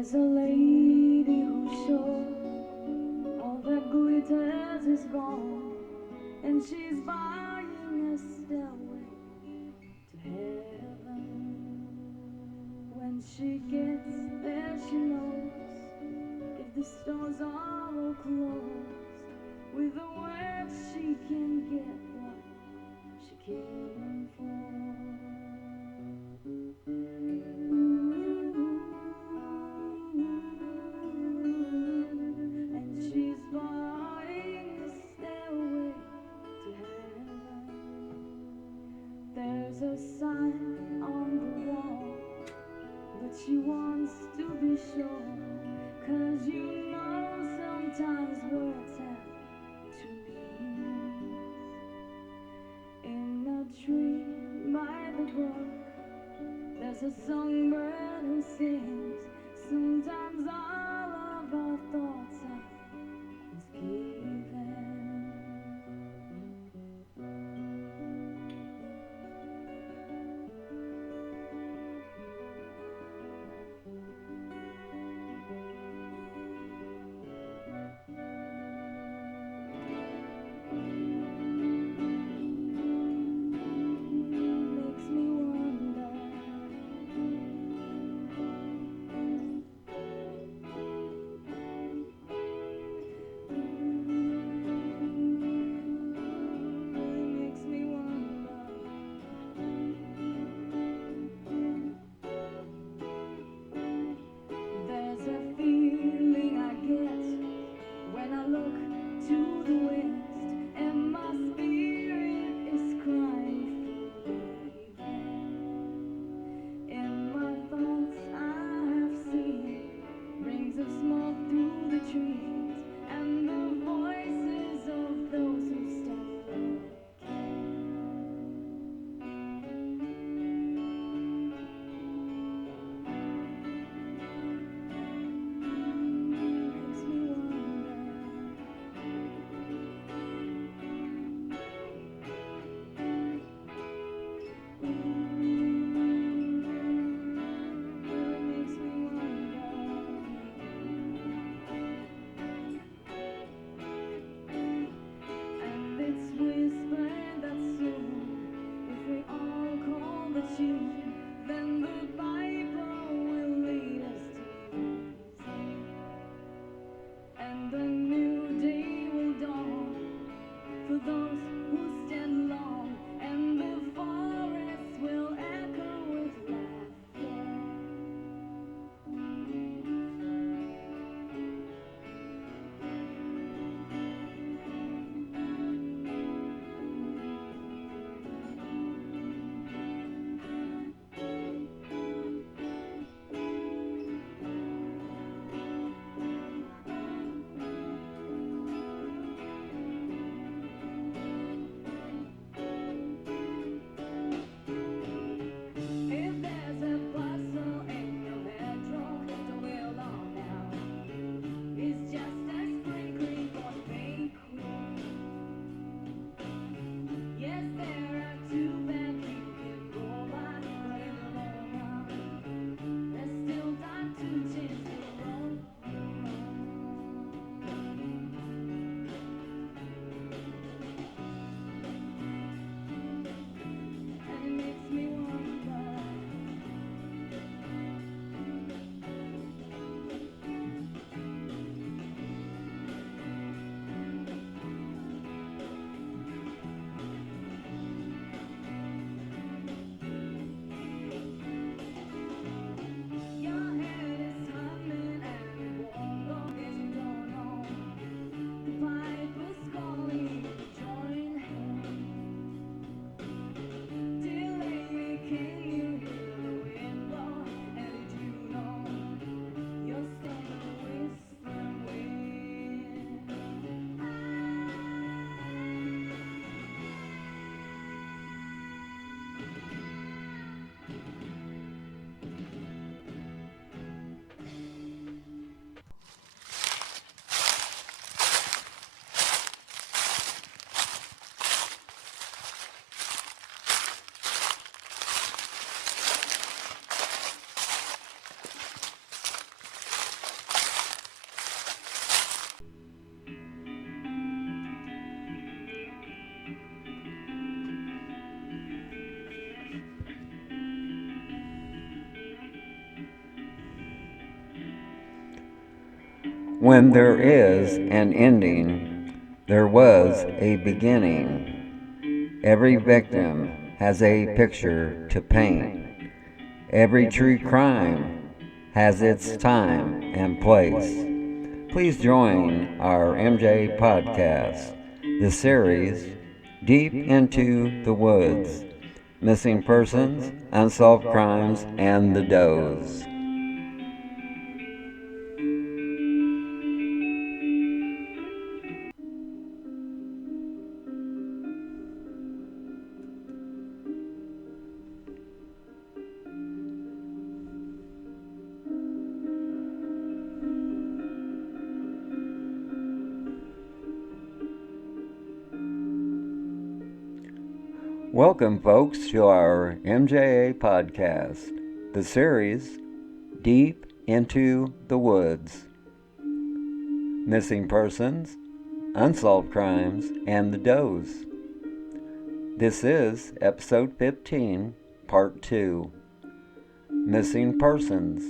There's a lady who's sure all that glitters is gone, and she's buying a stairway to heaven. When she gets there, she knows if the stores are all closed, with the words she can get what she came for. And she's buying a stairway to heaven. There's a sign on the wall, but she wants to be sure, 'cause you know sometimes words have two meanings. In a tree by the brook, there's a songbird who sings. Sometimes all of our thoughts are misgiven. Makes me wonder. When there is an ending, there was a beginning. Every victim has a picture to paint. Every true crime has its time and place. Please join our MJ podcast, the series Deep into the Woods, Missing Persons, Unsolved Crimes, and the Does. Welcome, folks, to our MJA podcast, the series Deep into the Woods, Missing Persons, Unsolved Crimes, and the Does. This is episode 15, part 2, Missing Persons.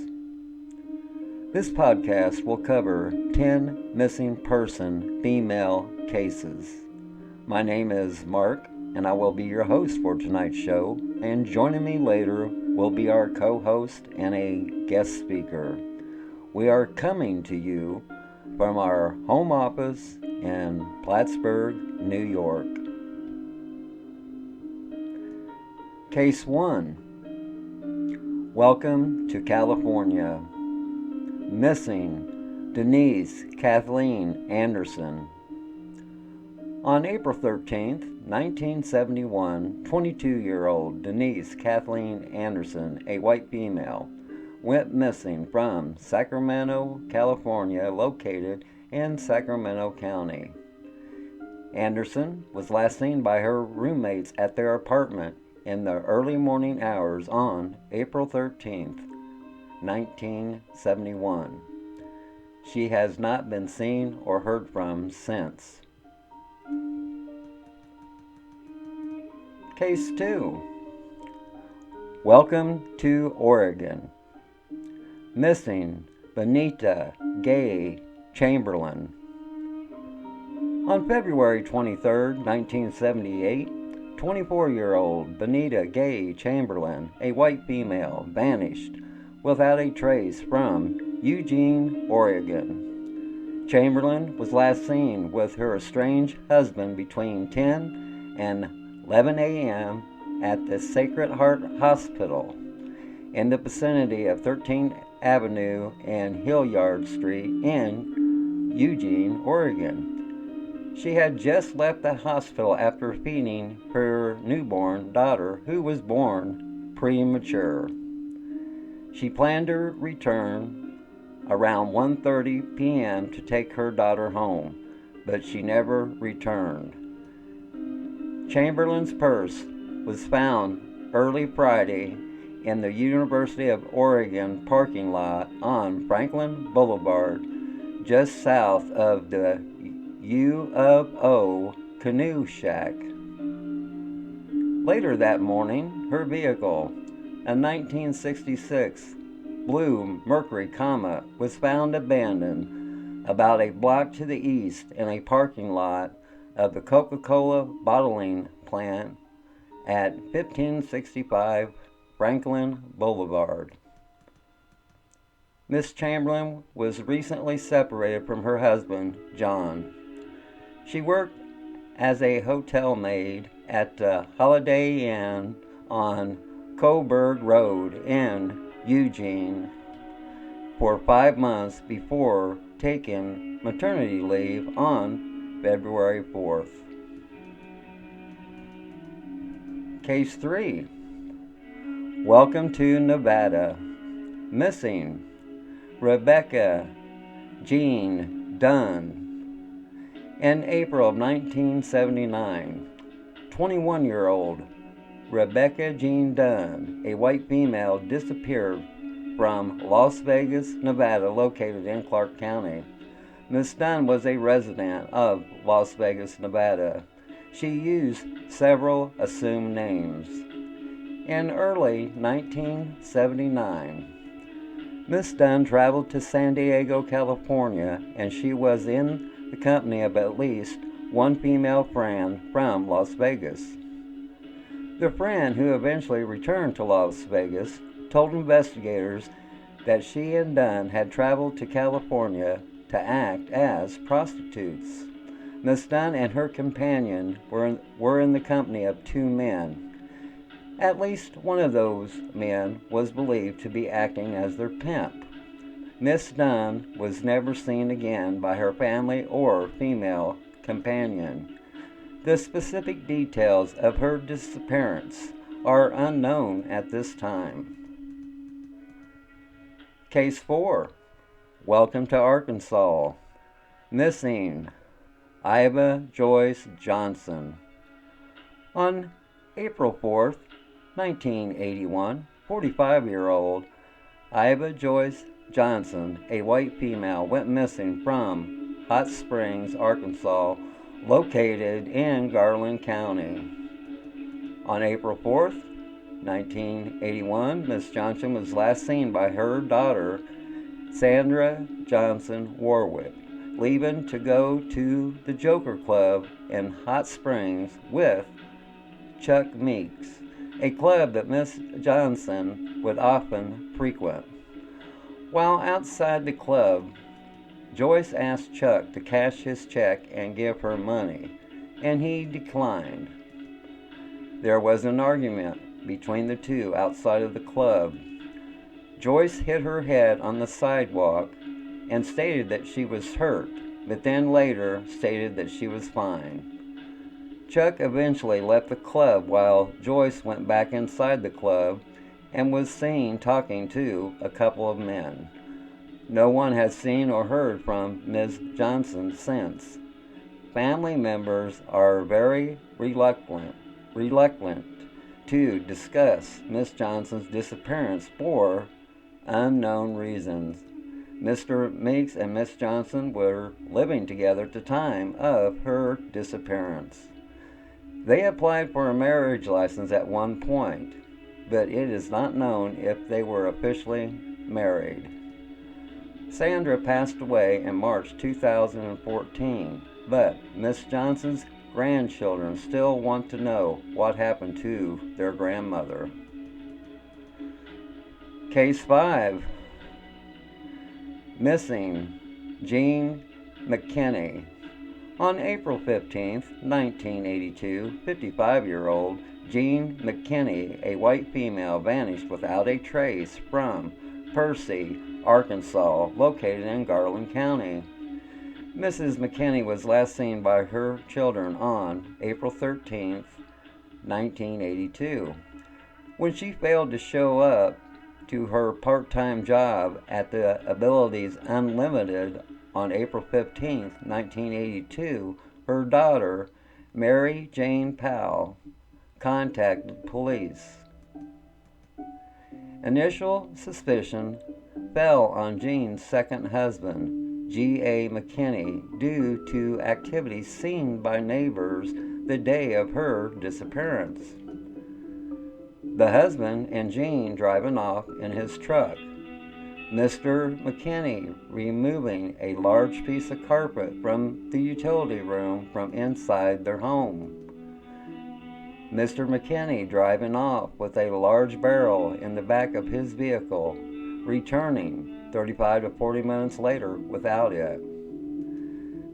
This podcast will cover 10 missing person female cases. My name is Mark, and I will be your host for tonight's show, and joining me later will be our co-host and a guest speaker. We are coming to you from our home office in Plattsburgh, New York. Case 1. Welcome to California. Missing Denise Kathleen Anderson. On April 13th, 1971, 22-year-old Denise Kathleen Anderson, a white female, went missing from Sacramento, California, located in Sacramento County. Anderson was last seen by her roommates at their apartment in the early morning hours on April 13th, 1971. She has not been seen or heard from since. Case 2. Welcome to Oregon. Missing Benita Gay Chamberlain. On February 23, 1978, 24-year-old Benita Gay Chamberlain, a white female, vanished without a trace from Eugene, Oregon. Chamberlain was last seen with her estranged husband between 10 and 11 a.m. at the Sacred Heart Hospital in the vicinity of 13th Avenue and Hilliard Street in Eugene, Oregon. She had just left the hospital after feeding her newborn daughter, who was born premature. She planned to return around 1:30 p.m. to take her daughter home, but she never returned. Chamberlain's purse was found early Friday in the University of Oregon parking lot on Franklin Boulevard, just south of the U of O Canoe Shack. Later that morning, her vehicle, a 1966 blue Mercury Comet, was found abandoned about a block to the east in a parking lot of the Coca-Cola bottling plant at 1565 Franklin Boulevard. Miss Chamberlain was recently separated from her husband, John. She worked as a hotel maid at the Holiday Inn on Coburg Road in Eugene for 5 months before taking maternity leave on February 4th. Case 3. Welcome to Nevada. Missing Rebecca Jean Dunn. In April of 1979, 21-year-old Rebecca Jean Dunn, a white female, disappeared from Las Vegas, Nevada, located in Clark County. Ms. Dunn was a resident of Las Vegas, Nevada. She used several assumed names. In early 1979, Miss Dunn traveled to San Diego, California, and she was in the company of at least one female friend from Las Vegas. The friend, who eventually returned to Las Vegas, told investigators that she and Dunn had traveled to California to act as prostitutes. Miss Dunn and her companion were in the company of two men. At least one of those men was believed to be acting as their pimp. Miss Dunn was never seen again by her family or female companion. The specific details of her disappearance are unknown at this time. Case 4. Welcome to Arkansas. Missing Iva Joyce Johnson. On April 4th, 1981, 45-year-old Iva Joyce Johnson, a white female, went missing from Hot Springs, Arkansas, located in Garland County. On April 4th, 1981, Miss Johnson was last seen by her daughter, Sandra Johnson Warwick, leaving to go to the Joker Club in Hot Springs with Chuck Meeks, a club that Miss Johnson would often frequent. While outside the club, Joyce asked Chuck to cash his check and give her money, and he declined. There was an argument between the two outside of the club. Joyce hit her head on the sidewalk and stated that she was hurt, but then later stated that she was fine. Chuck eventually left the club while Joyce went back inside the club and was seen talking to a couple of men. No one has seen or heard from Ms. Johnson since. Family members are very reluctant to discuss Miss Johnson's disappearance for unknown reasons. Mr. Meeks and Miss Johnson were living together at the time of her disappearance. They applied for a marriage license at one point, but it is not known if they were officially married. Sandra passed away in March 2014, but Miss Johnson's grandchildren still want to know what happened to their grandmother. Case 5. Missing Jean McKinney. On April 15, 1982, 55-year-old Jean McKinney, a white female, vanished without a trace from Percy, Arkansas, located in Garland County. Mrs. McKinney was last seen by her children on April 13, 1982. When she failed to show up to her part-time job at the Abilities Unlimited on April 15, 1982, her daughter, Mary Jane Powell, contacted police. Initial suspicion fell on Jean's second husband, G.A. McKinney, due to activities seen by neighbors the day of her disappearance. The husband and Jean driving off in his truck. Mr. McKinney removing a large piece of carpet from the utility room from inside their home. Mr. McKinney driving off with a large barrel in the back of his vehicle, returning 35 to 40 minutes later without it.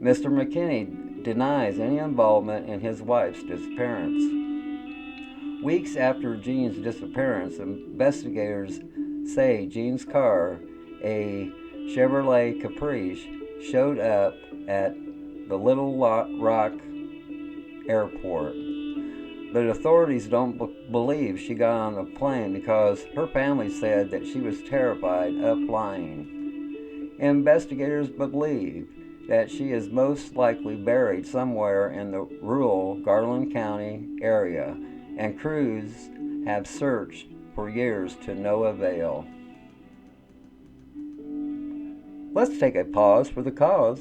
Mr. McKinney denies any involvement in his wife's disappearance. Weeks after Jean's disappearance, investigators say Jean's car, a Chevrolet Caprice, showed up at the Little Rock Airport. But authorities don't believe she got on the plane because her family said that she was terrified of flying. Investigators believe that she is most likely buried somewhere in the rural Garland County area, and crews have searched for years to no avail. Let's take a pause for the cause,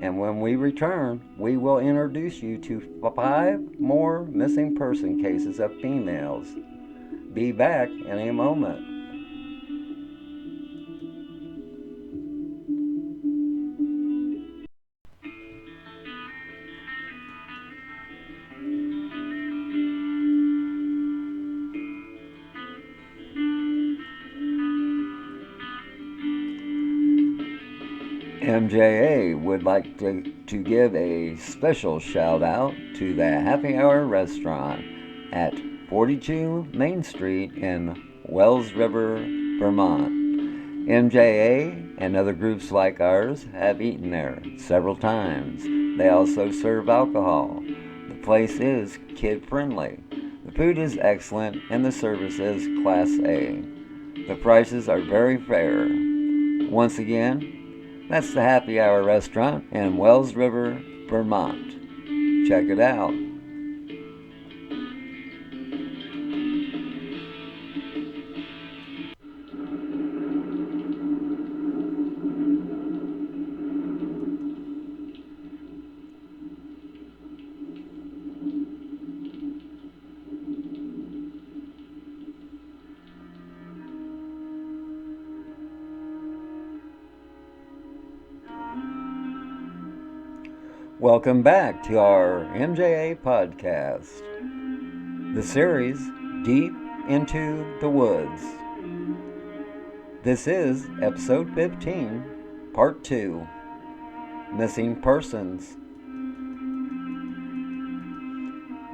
and when we return, we will introduce you to 5 more missing person cases of females. Be back in a moment. MJA would like to give a special shout out to the Happy Hour restaurant at 42 Main Street in Wells River, Vermont. MJA and other groups like ours have eaten there several times. They also serve alcohol. The place is kid-friendly. The food is excellent and the service is Class A. The prices are very fair. Once again, that's the Happy Hour restaurant in Wells River, Vermont. Check it out. Welcome back to our MJA podcast, the series Deep into the Woods. This is episode 15, part 2, Missing Persons.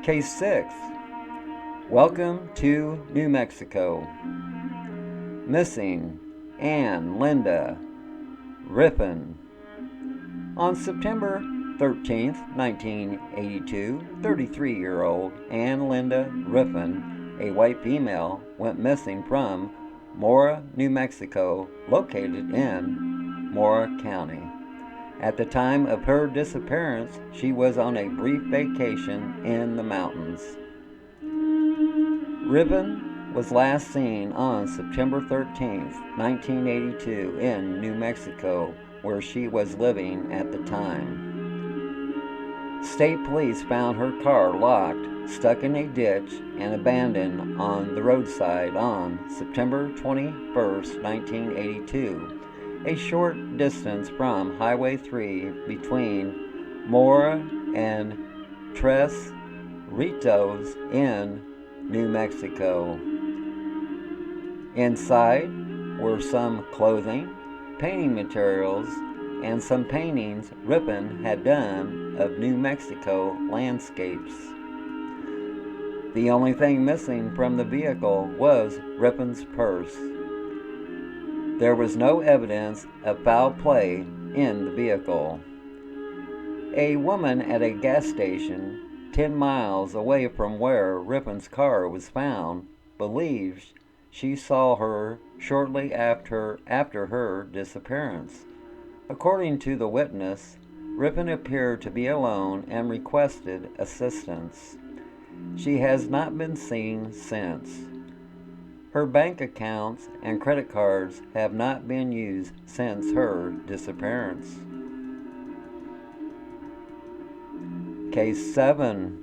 Case 6, Welcome to New Mexico. Missing Ann Linda Rippin. On September 13th, 1982, 33-year-old Ann Linda Rippin, a white female, went missing from Mora, New Mexico, located in Mora County. At the time of her disappearance, she was on a brief vacation in the mountains. Rippin was last seen on September 13th, 1982, in New Mexico, where she was living at the time. State police found her car locked, stuck in a ditch, and abandoned on the roadside on September 21st, 1982, a short distance from Highway 3 between Mora and Tres Ritos in New Mexico. Inside were some clothing, painting materials, and some paintings Rippin had done of New Mexico landscapes. The only thing missing from the vehicle was Rippin's purse. There was no evidence of foul play in the vehicle. A woman at a gas station 10 miles away from where Rippin's car was found believes she saw her shortly after her disappearance. According to the witness, Rippin appeared to be alone and requested assistance. She has not been seen since. Her bank accounts and credit cards have not been used since her disappearance. Case 7.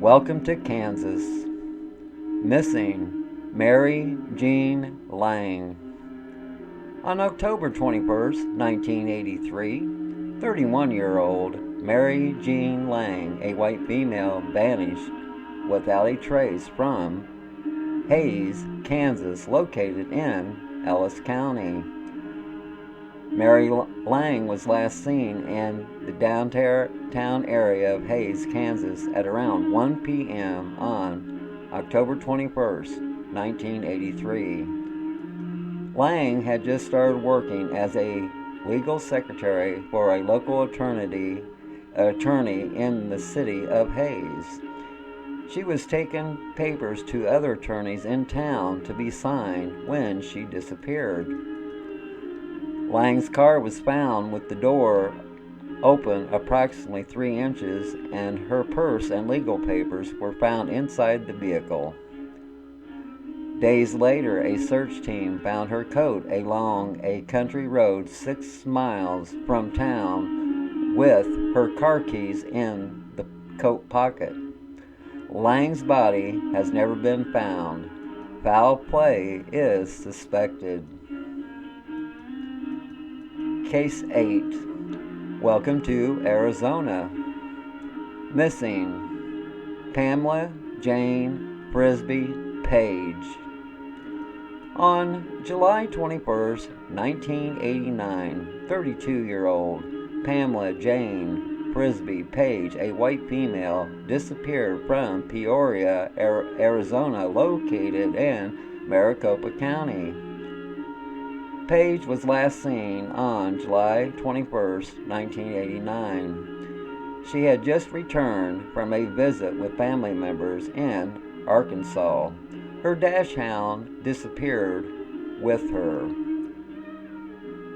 Welcome to Kansas. Missing Mary Jean Lang. On October 21st, 1983, 31-year-old Mary Jean Lang, a white female, vanished without a trace from Hays, Kansas, located in Ellis County. Mary Lang was last seen in the downtown area of Hays, Kansas at around 1 p.m. on October 21st, 1983. Lang had just started working as a legal secretary for a local attorney in the city of Hays. She was taking papers to other attorneys in town to be signed when she disappeared. Lang's car was found with the door open approximately 3 inches, and her purse and legal papers were found inside the vehicle. Days later, a search team found her coat along a country road 6 miles from town with her car keys in the coat pocket. Lang's body has never been found. Foul play is suspected. Case 8. Welcome to Arizona. Missing Pamela Jane Frisbee Page. On July 21st, 1989, 32-year-old Pamela Jane Frisbee Page, a white female, disappeared from Peoria, Arizona, located in Maricopa County. Page was last seen on July 21st, 1989. She had just returned from a visit with family members in Arkansas. Her dash hound disappeared with her.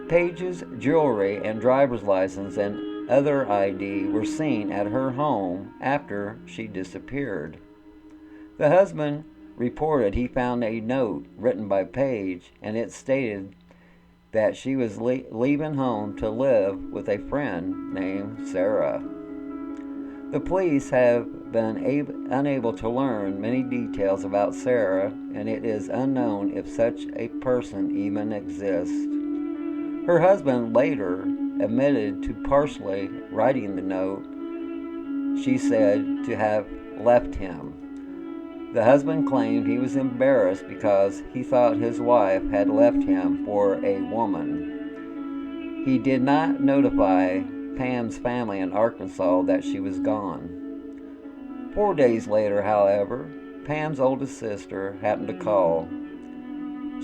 Page's jewelry and driver's license and other ID were seen at her home after she disappeared. The husband reported he found a note written by Page, and it stated that she was leaving home to live with a friend named Sarah. The police have been unable to learn many details about Sarah, and it is unknown if such a person even exists. Her husband later admitted to partially writing the note she said to have left him. The husband claimed he was embarrassed because he thought his wife had left him for a woman. He did not notify Pam's family in Arkansas that she was gone. 4 days later, however, Pam's oldest sister happened to call.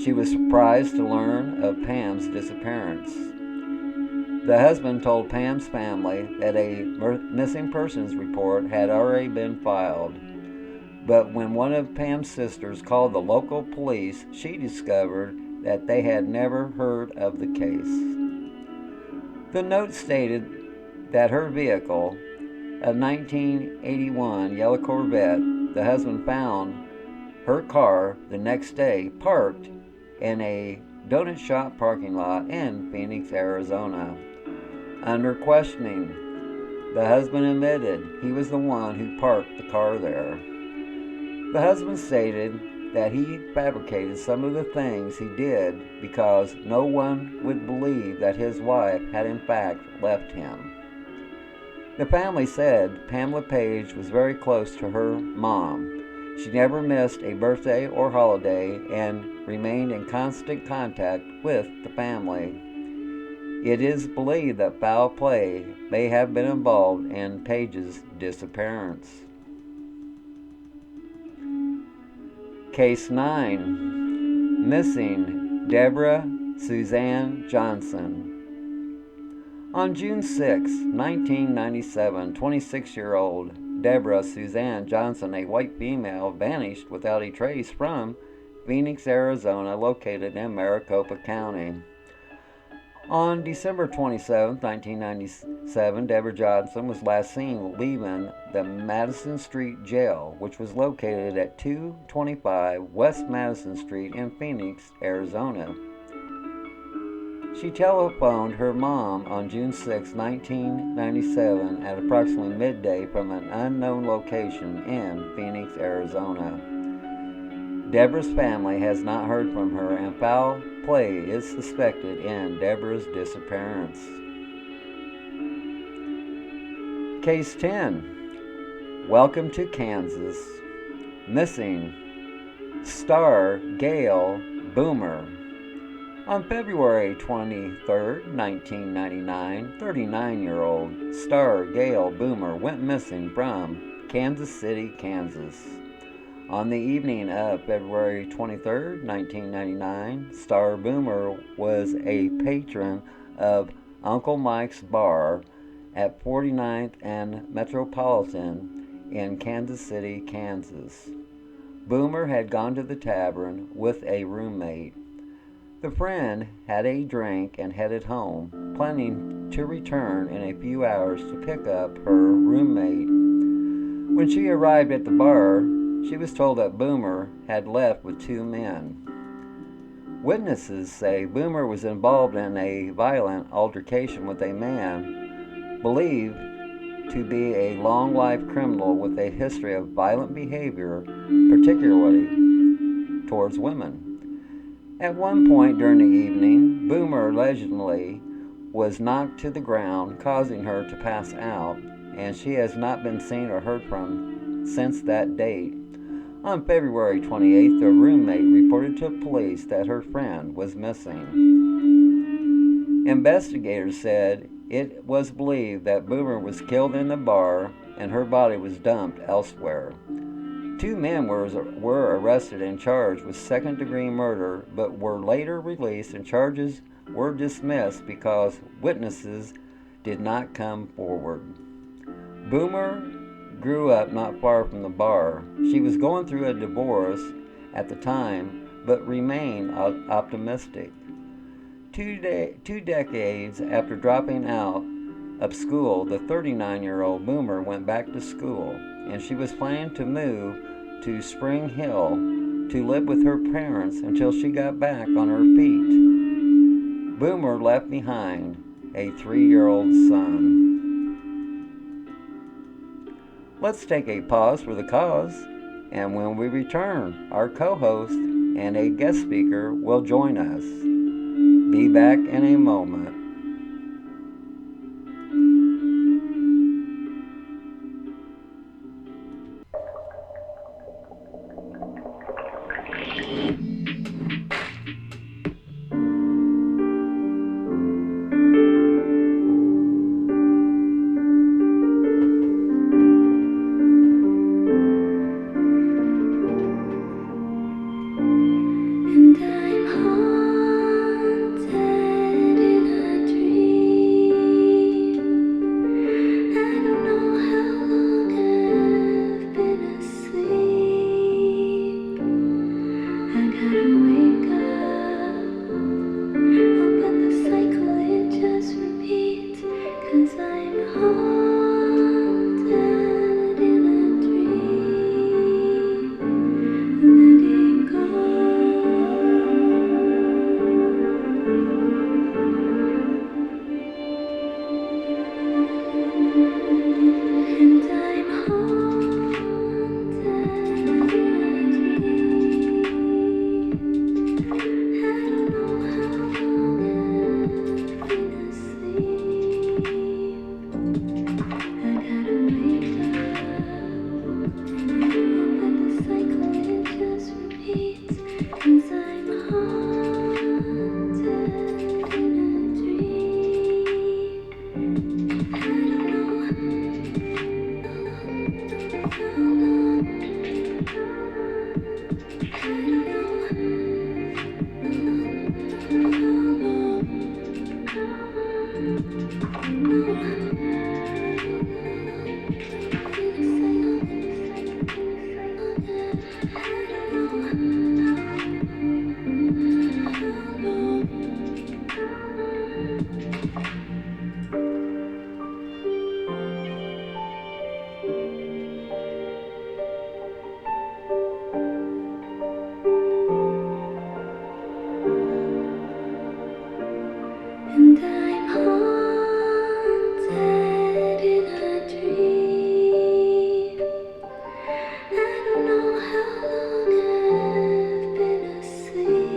She was surprised to learn of Pam's disappearance. The husband told Pam's family that a missing persons report had already been filed. But when one of Pam's sisters called the local police, she discovered that they had never heard of the case. The note stated that her vehicle, a 1981 yellow Corvette, the husband found her car the next day parked in a donut shop parking lot in Phoenix, Arizona. Under questioning, the husband admitted he was the one who parked the car there. The husband stated that he fabricated some of the things he did because no one would believe that his wife had in fact left him. The family said Pamela Page was very close to her mom. She never missed a birthday or holiday and remained in constant contact with the family. It is believed that foul play may have been involved in Page's disappearance. Case 9. Missing Deborah Suzanne Johnson. On June 6, 1997, 26-year-old Deborah Suzanne Johnson, a white female, vanished without a trace from Phoenix, Arizona, located in Maricopa County. On December 27, 1997, Deborah Johnson was last seen leaving the Madison Street Jail, which was located at 225 West Madison Street in Phoenix, Arizona. She telephoned her mom on June 6, 1997 at approximately midday from an unknown location in Phoenix, Arizona. Deborah's family has not heard from her, and foul play is suspected in Deborah's disappearance. Case 10. Welcome to Kansas. Missing Star Gail Boomer. On February 23, 1999, 39-year-old Star Gail Boomer went missing from Kansas City, Kansas. On the evening of February 23, 1999, Star Boomer was a patron of Uncle Mike's Bar at 49th and Metropolitan in Kansas City, Kansas. Boomer had gone to the tavern with a roommate. The friend had a drink and headed home, planning to return in a few hours to pick up her roommate. When she arrived at the bar, she was told that Boomer had left with 2 men. Witnesses say Boomer was involved in a violent altercation with a man believed to be a long-life criminal with a history of violent behavior, particularly towards women. At one point during the evening, Boomer allegedly was knocked to the ground, causing her to pass out, and she has not been seen or heard from since that date. On February 28th, a roommate reported to police that her friend was missing. Investigators said it was believed that Boomer was killed in the bar and her body was dumped elsewhere. 2 men were arrested and charged with second-degree murder, but were later released and charges were dismissed because witnesses did not come forward. Boomer grew up not far from the bar. She was going through a divorce at the time, but remained optimistic. Two decades after dropping out of school, the 39-year-old Boomer went back to school, and she was planning to move to Spring Hill to live with her parents until she got back on her feet. Boomer left behind a 3-year-old son. Let's take a pause for the cause, and when we return, our co-host and a guest speaker will join us. Be back in a moment. And I'm haunted in a dream. I don't know how long I've been asleep. I gotta wake up. Oh, but the cycle it just repeats. 'Cause I'm haunted in a dream. Letting go. And I'm haunted in a dream. I don't know how long I've been asleep. I gotta wake up. But the cycle it just repeats. 'Cause I'm haunted in a dream. I don't know how long. I don't know And I'm haunted in a dream. I don't know how long I've been asleep.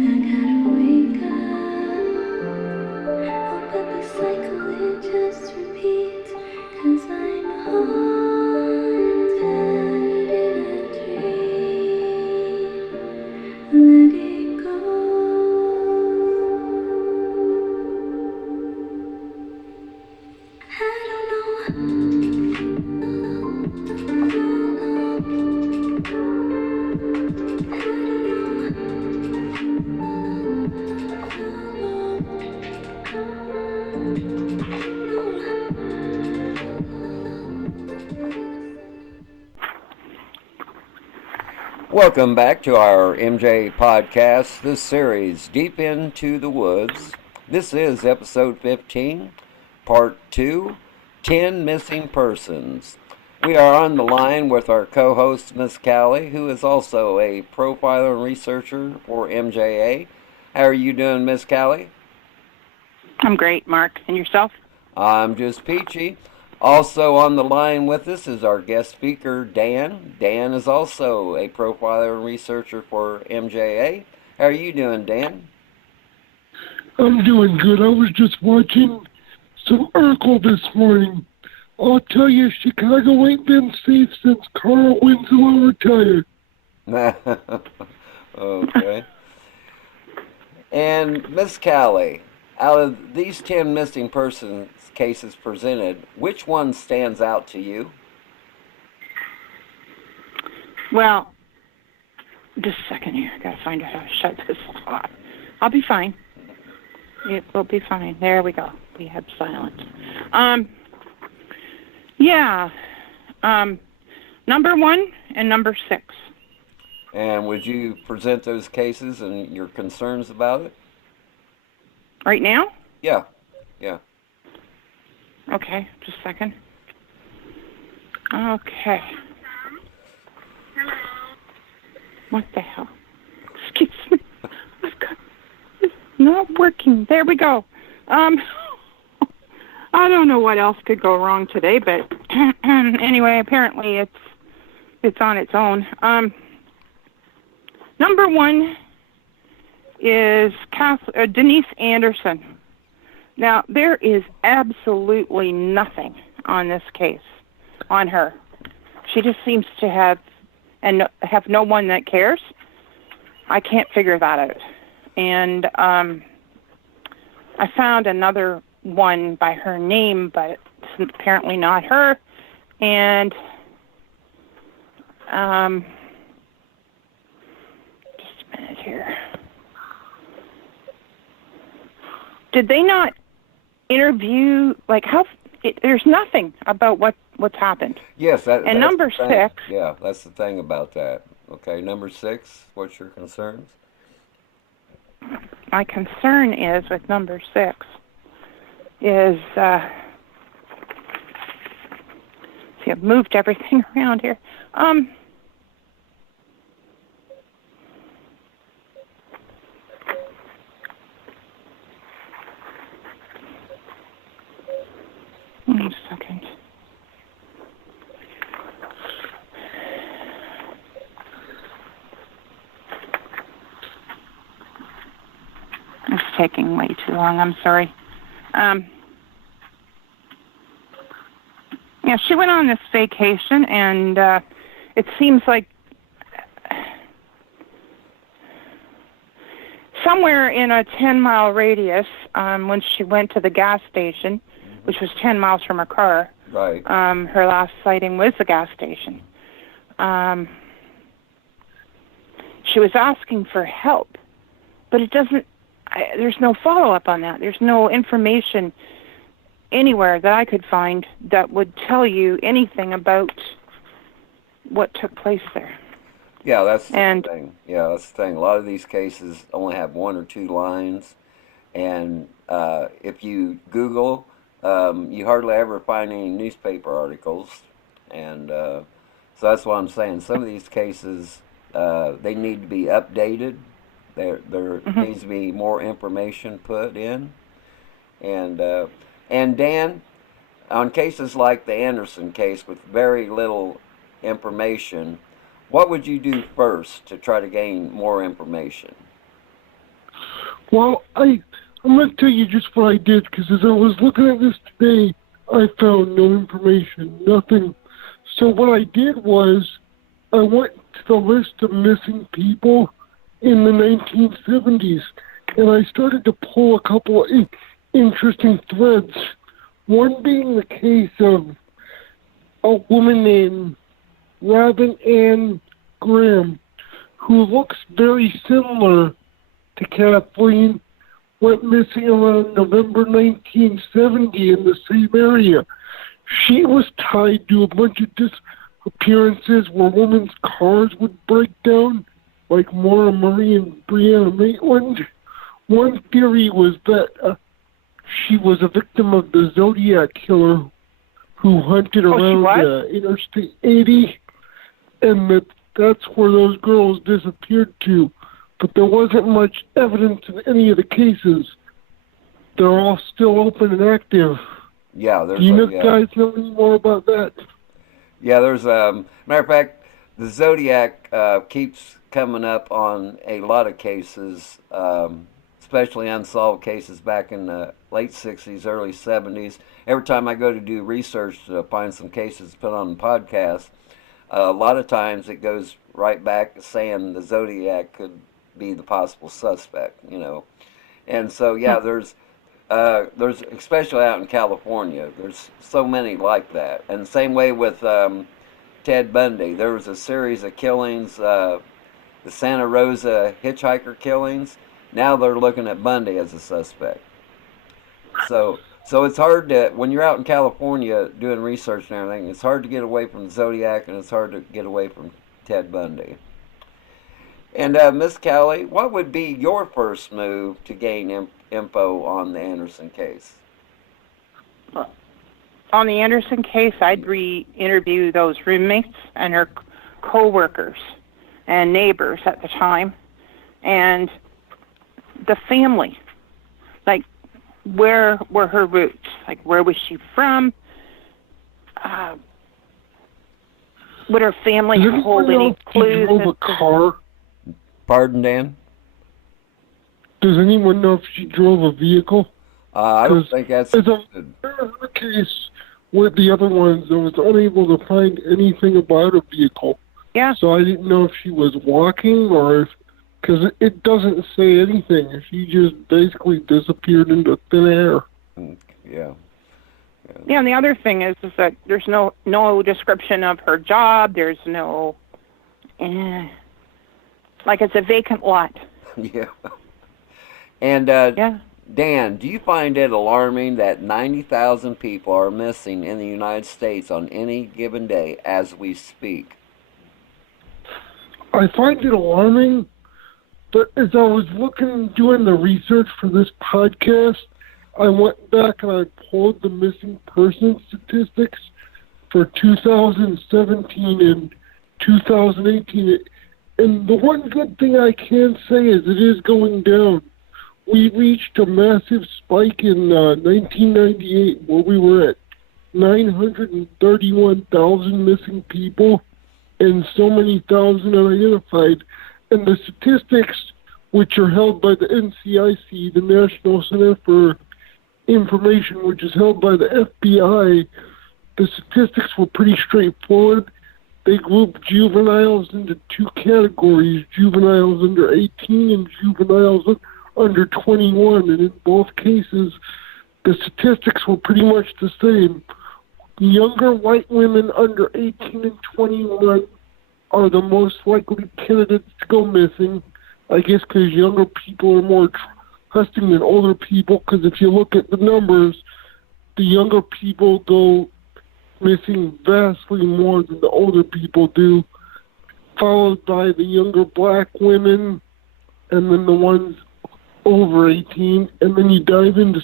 I gotta wake up. Oh, but the cycle it just repeats. 'Cause I'm haunted in a dream. Letting go. I don't know how Welcome back to our MJ podcast, this series, Deep Into the Woods. This is episode 15, part 2, 10 Missing Persons. We are on the line with our co-host, Miss Cali, who is also a profiler and researcher for MJA. How are you doing, Miss Cali? I'm great, Mark. And yourself? I'm just peachy. Also on the line with us is our guest speaker, Dan. Dan is also a profiler and researcher for MJA. How are you doing, Dan? I'm doing good. I was just watching some Urkel this morning I'll tell you, Chicago ain't been safe since Carl Winslow retired. Okay. And Miss Cali, out of these 10 missing persons cases presented, which one stands out to you? Well, just a second here. I gotta find out how to shut this off. I'll be fine. It will be fine. There we go. We have silence. Yeah. Number 1 and number 6. And would you present those cases and your concerns about it? Right now? Yeah. Yeah. Okay, just a second. Okay. What the hell? Excuse me. It's not working. There we go. I don't know what else could go wrong today, but anyway, apparently it's on its own. Number 1 is Denise Anderson. Now, there is absolutely nothing on this case, on her. She just seems to have no one that cares. I can't figure that out. And I found another one by her name, but it's apparently not her. And just a minute here. Did they not interview, like, there's nothing about what's happened. Yes, that's number the thing. 6. Yeah, that's the thing about that. Okay, number 6, what's your concerns? My concern is with number 6 is, see, I've moved everything around here. Wait a second. It's taking way too long. I'm sorry. Yeah, she went on this vacation, and it seems like somewhere in a 10-mile radius, when she went to the gas station, which was 10 miles from her car, Right. her last sighting was the gas station. She was asking for help, but there's no follow-up on that. There's no information anywhere that I could find that would tell you anything about what took place there. Yeah, that's the thing. Yeah, that's the thing. A lot of these cases only have 1 or 2 lines, and if you Google, you hardly ever find any newspaper articles, and so that's what I'm saying. Some of these cases, they need to be updated. There needs to be more information put in, and Dan, on cases like the Anderson case with very little information, what would you do first to try to gain more information? Well, I'm going to tell you just what I did, because as I was looking at this today, I found no information, nothing. So what I did was I went to the list of missing people in the 1970s, and I started to pull a couple of interesting threads. One being the case of a woman named Robin Ann Graham, who looks very similar to Kathleen, went missing around November 1970 in the same area. She was tied to a bunch of disappearances where women's cars would break down, like Maura Murray and Brianna Maitland. One theory was that she was a victim of the Zodiac killer who hunted around Interstate 80, and that's where those girls disappeared to. But there wasn't much evidence in any of the cases. They're all still open and active. Yeah, there's. Do you guys know any more about that? Yeah, there's matter of fact, the Zodiac keeps coming up on a lot of cases. especially unsolved cases back in the late 60s, early 70s. Every time I go to do research to find some cases to put on the podcast, a lot of times it goes right back saying the Zodiac could be the possible suspect, you know. And so, yeah, there's especially out in California, there's so many like that. And the same way with Ted Bundy. There was a series of killings, the Santa Rosa hitchhiker killings. Now they're looking at Bundy as a suspect. So it's hard to, when you're out in California doing research and everything, it's hard to get away from the Zodiac and it's hard to get away from Ted Bundy. And Miss Cali, what would be your first move to gain info on the Anderson case? On the Anderson case, I'd re-interview those roommates and her co-workers and neighbors at the time, and the family. Like, where were her roots? Like, where was she from? Would her family hold any clues? Drove a car? Pardon, Dan? Does anyone know if she drove a vehicle? I don't think that's... As a case with the other ones, I was unable to find anything about a vehicle. Yeah. So I didn't know if she was walking or if... Because it doesn't say anything. She just basically disappeared into thin air. Yeah. Yeah, and the other thing is that there's no description of her job. There's no... like it's a vacant lot. Yeah. And Dan, do you find it alarming that 90,000 people are missing in the United States on any given day as we speak? I find it alarming, but as I was doing the research for this podcast, I went back and I pulled the missing person statistics for 2017 and 2018. And the one good thing I can say is it is going down. We reached a massive spike in 1998 where we were at 931,000 missing people and so many thousand unidentified. And the statistics, which are held by the NCIC, the National Center for Information, which is held by the FBI, the statistics were pretty straightforward. They grouped juveniles into two categories, juveniles under 18 and juveniles under 21. And in both cases, the statistics were pretty much the same. Younger white women under 18 and 21 are the most likely candidates to go missing, I guess because younger people are more trusting than older people, because if you look at the numbers, the younger people go missing vastly more than the older people do, followed by the younger black women, and then the ones over 18, and then you dive into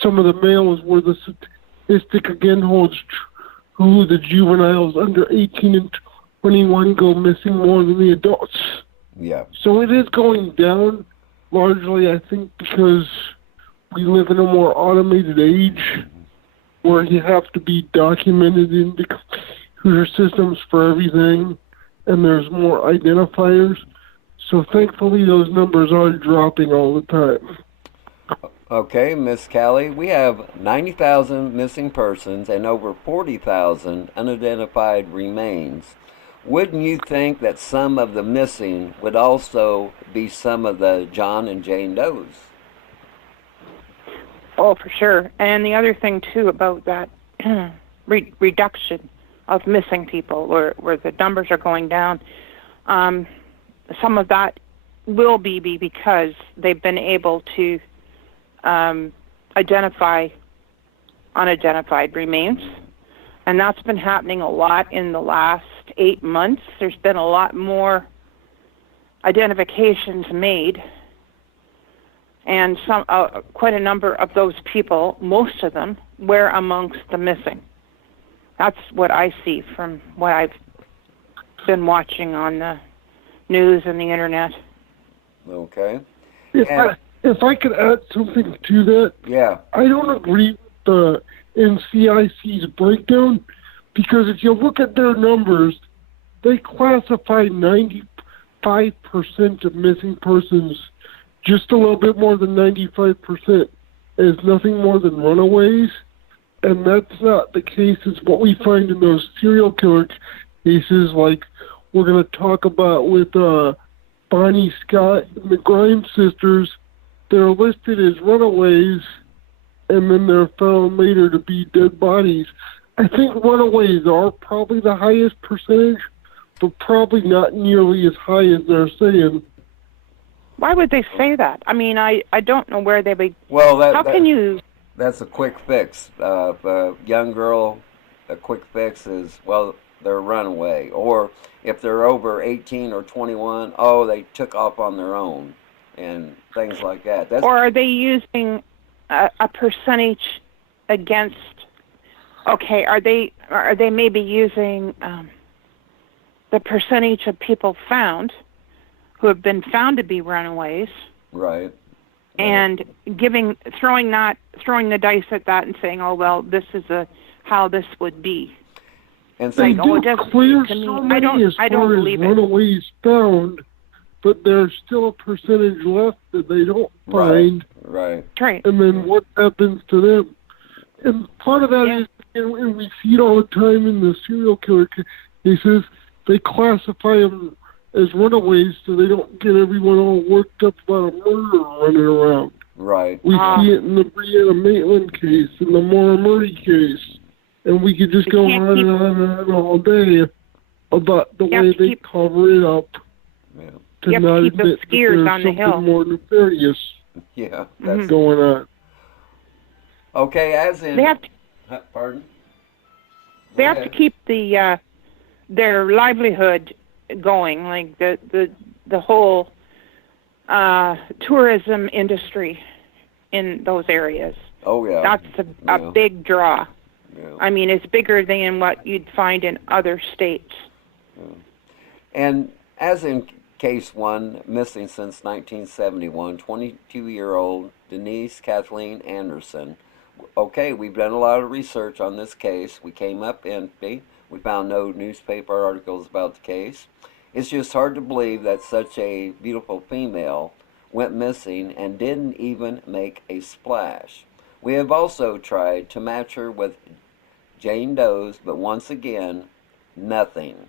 some of the males where the statistic again holds true. The juveniles under 18 and 21 go missing more than the adults. Yeah. So it is going down, largely, I think, because we live in a more automated age where you have to be documented in the computer systems for everything, and there's more identifiers. So thankfully those numbers are dropping all the time. Okay, Miss Cali, we have 90,000 missing persons and over 40,000 unidentified remains. Wouldn't you think that some of the missing would also be some of the John and Jane Does? Oh, for sure. And the other thing, too, about that reduction of missing people, where the numbers are going down, some of that will be because they've been able to identify unidentified remains. And that's been happening a lot in the last 8 months. There's been a lot more identifications made. And quite a number of those people, most of them, were amongst the missing. That's what I see from what I've been watching on the news and the internet. Okay. If I could add something to that, yeah, I don't agree with the NCIC's breakdown, because if you look at their numbers, they classify 95% of missing persons just a little bit more than 95% is nothing more than runaways, and that's not the case. It's what we find in those serial killer cases, like we're going to talk about with Bonnie Scott and the Grimes sisters. They're listed as runaways, and then they're found later to be dead bodies. I think runaways are probably the highest percentage, but probably not nearly as high as they're saying. Why would they say that? I mean, I don't know where they would. Well, How can you? That's a quick fix. If a young girl, a quick fix is, well, they're a runaway. Or if they're over 18 or 21, oh, they took off on their own and things like that. Or are they using a percentage against? Okay, are they maybe using the percentage of people found who have been found to be runaways? Right. And throwing the dice at that and saying, oh well, this is how this would be. And so they do clear so many as far as runaways found, but there's still a percentage left that they don't find. Right. And then what happens to them? And part of that is, and we see it all the time in the serial killer cases, they classify them as runaways so they don't get everyone all worked up about a murder running around. Right. We see it in the Brianna Maitland case, in the Maura Murray case, and we could just go on and on all day about the way they cover it up to not admit that there's something more nefarious going on. Okay, as in... They have to, pardon? They have to keep their livelihood going, like the whole tourism industry in those areas. Oh yeah, that's a big draw. Yeah. I mean, it's bigger than what you'd find in other states. Yeah. And as in case one, missing since 1971, 22-year-old Denise Kathleen Anderson. Okay, we've done a lot of research on this case. We came up empty. We found no newspaper articles about the case. It's just hard to believe that such a beautiful female went missing and didn't even make a splash. We have also tried to match her with Jane Doe's, but once again, nothing.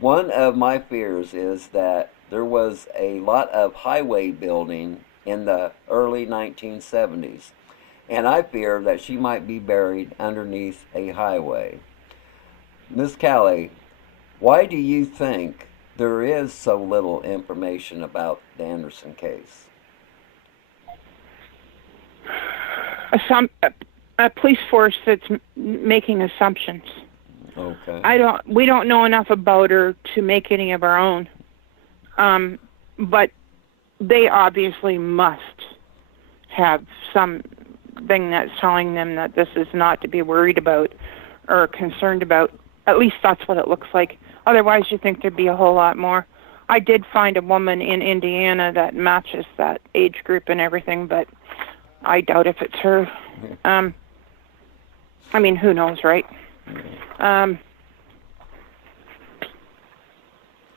One of my fears is that there was a lot of highway building in the early 1970s, and I fear that she might be buried underneath a highway. Miss Cali, why do you think there is so little information about the Anderson case? A police force that's making assumptions. Okay. We don't know enough about her to make any of our own. But they obviously must have something that's telling them that this is not to be worried about or concerned about. At least that's what it looks like. Otherwise, you think there'd be a whole lot more. I did find a woman in Indiana that matches that age group and everything, but I doubt if it's her. I mean, who knows, right? And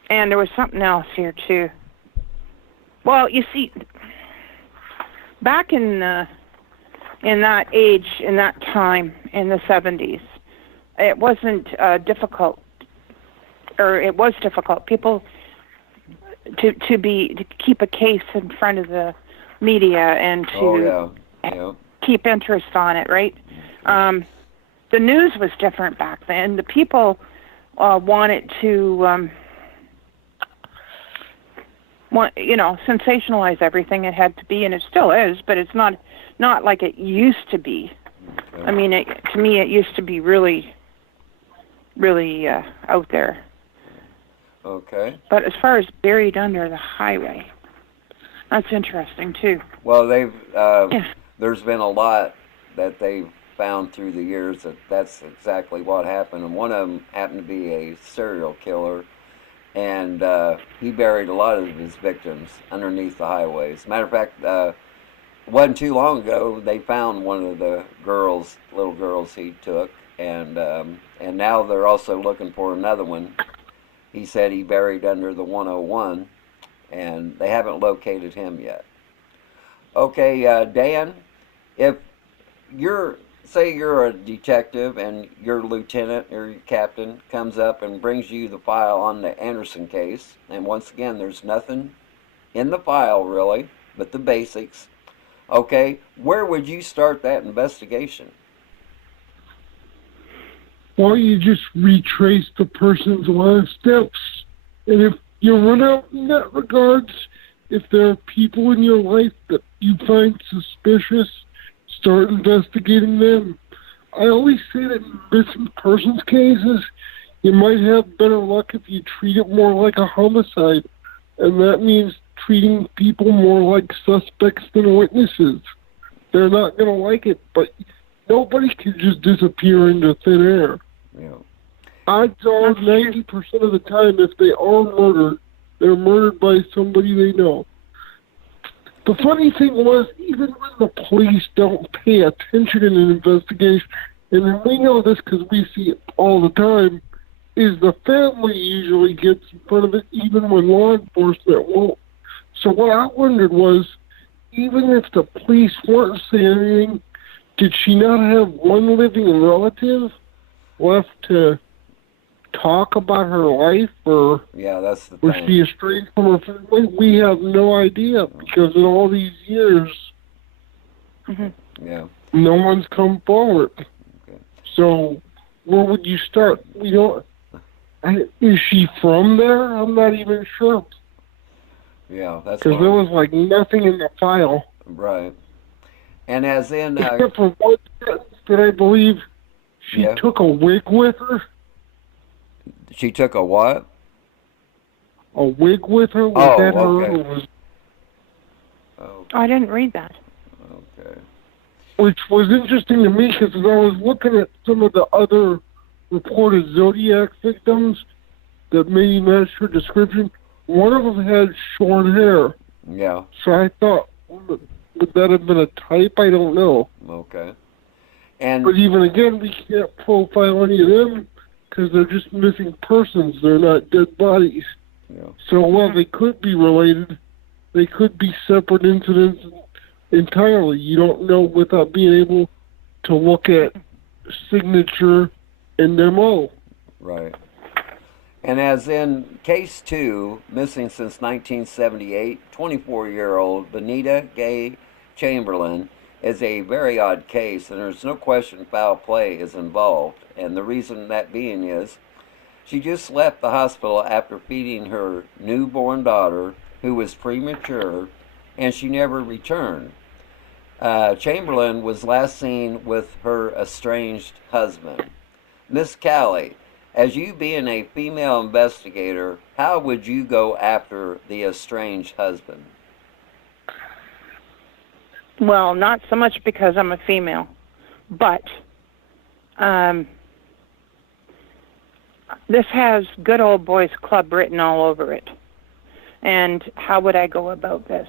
there was something else here, too. Well, you see, back in that age, in that time, in the 70s, it wasn't difficult, or it was difficult. People to keep a case in front of the media and to keep interest on it, right? The news was different back then. The people wanted to sensationalize everything. It had to be, and it still is, but it's not like it used to be. Okay. I mean, to me, it used to be really, really out there. Okay. But as far as buried under the highway, that's interesting too. Well, there's been a lot that they've found through the years that's exactly what happened, and one of them happened to be a serial killer, and he buried a lot of his victims underneath the highways. Matter of fact, it wasn't too long ago they found one of the little girls he took, and now they're also looking for another one. He said he buried under the 101, and they haven't located him yet. Okay, Dan, if say you're a detective and your lieutenant or your captain comes up and brings you the file on the Anderson case, and once again, there's nothing in the file really but the basics. Okay, where would you start that investigation? Well, you just retrace the person's last steps. And if you run out in that regards, if there are people in your life that you find suspicious, start investigating them. I always say that in missing persons cases, you might have better luck if you treat it more like a homicide. And that means treating people more like suspects than witnesses. They're not going to like it, but nobody can just disappear into thin air. Yeah. Odds are 90% of the time, if they are murdered, they're murdered by somebody they know. The funny thing was, even when the police don't pay attention in an investigation, and we know this because we see it all the time, is the family usually gets in front of it even when law enforcement won't. So what I wondered was, even if the police weren't saying anything, did she not have one living relative left to talk about her life, or Yeah, that's the was thing. she estranged from her family? We have no idea, because in all these years, Yeah. no one's come forward. Okay. So where would you start? We don't. Is she from there? I'm not even sure, Yeah, that's because there was like nothing in the file right. And as in, except for one sentence that I believe she Yeah. took a wig with her. She took a what? A wig with her? Was that her? Okay. Or was, Oh, I didn't read that. okay. which was interesting to me because as I was looking at some of the other reported Zodiac victims that maybe matched her description, one of them had short hair. Yeah. So I thought, would that have been a type? I don't know. Okay. And But even again, we can't profile any of them because they're just missing persons. They're not dead bodies. yeah. So while they could be related, they could be separate incidents entirely. You don't know without being able to look at signature and MO. Right. And as in case 2, missing since 1978, 24-year-old Benita Gay Chamberlain is a very odd case, and there's no question foul play is involved. And the reason that being is she just left the hospital after feeding her newborn daughter, who was premature, and she never returned. Chamberlain was last seen with her estranged husband. Miss Cali, as you being a female investigator, how would you go after the estranged husband? Well, not so much because I'm a female, but this has Good Old Boys Club written all over it. And how would I go about this?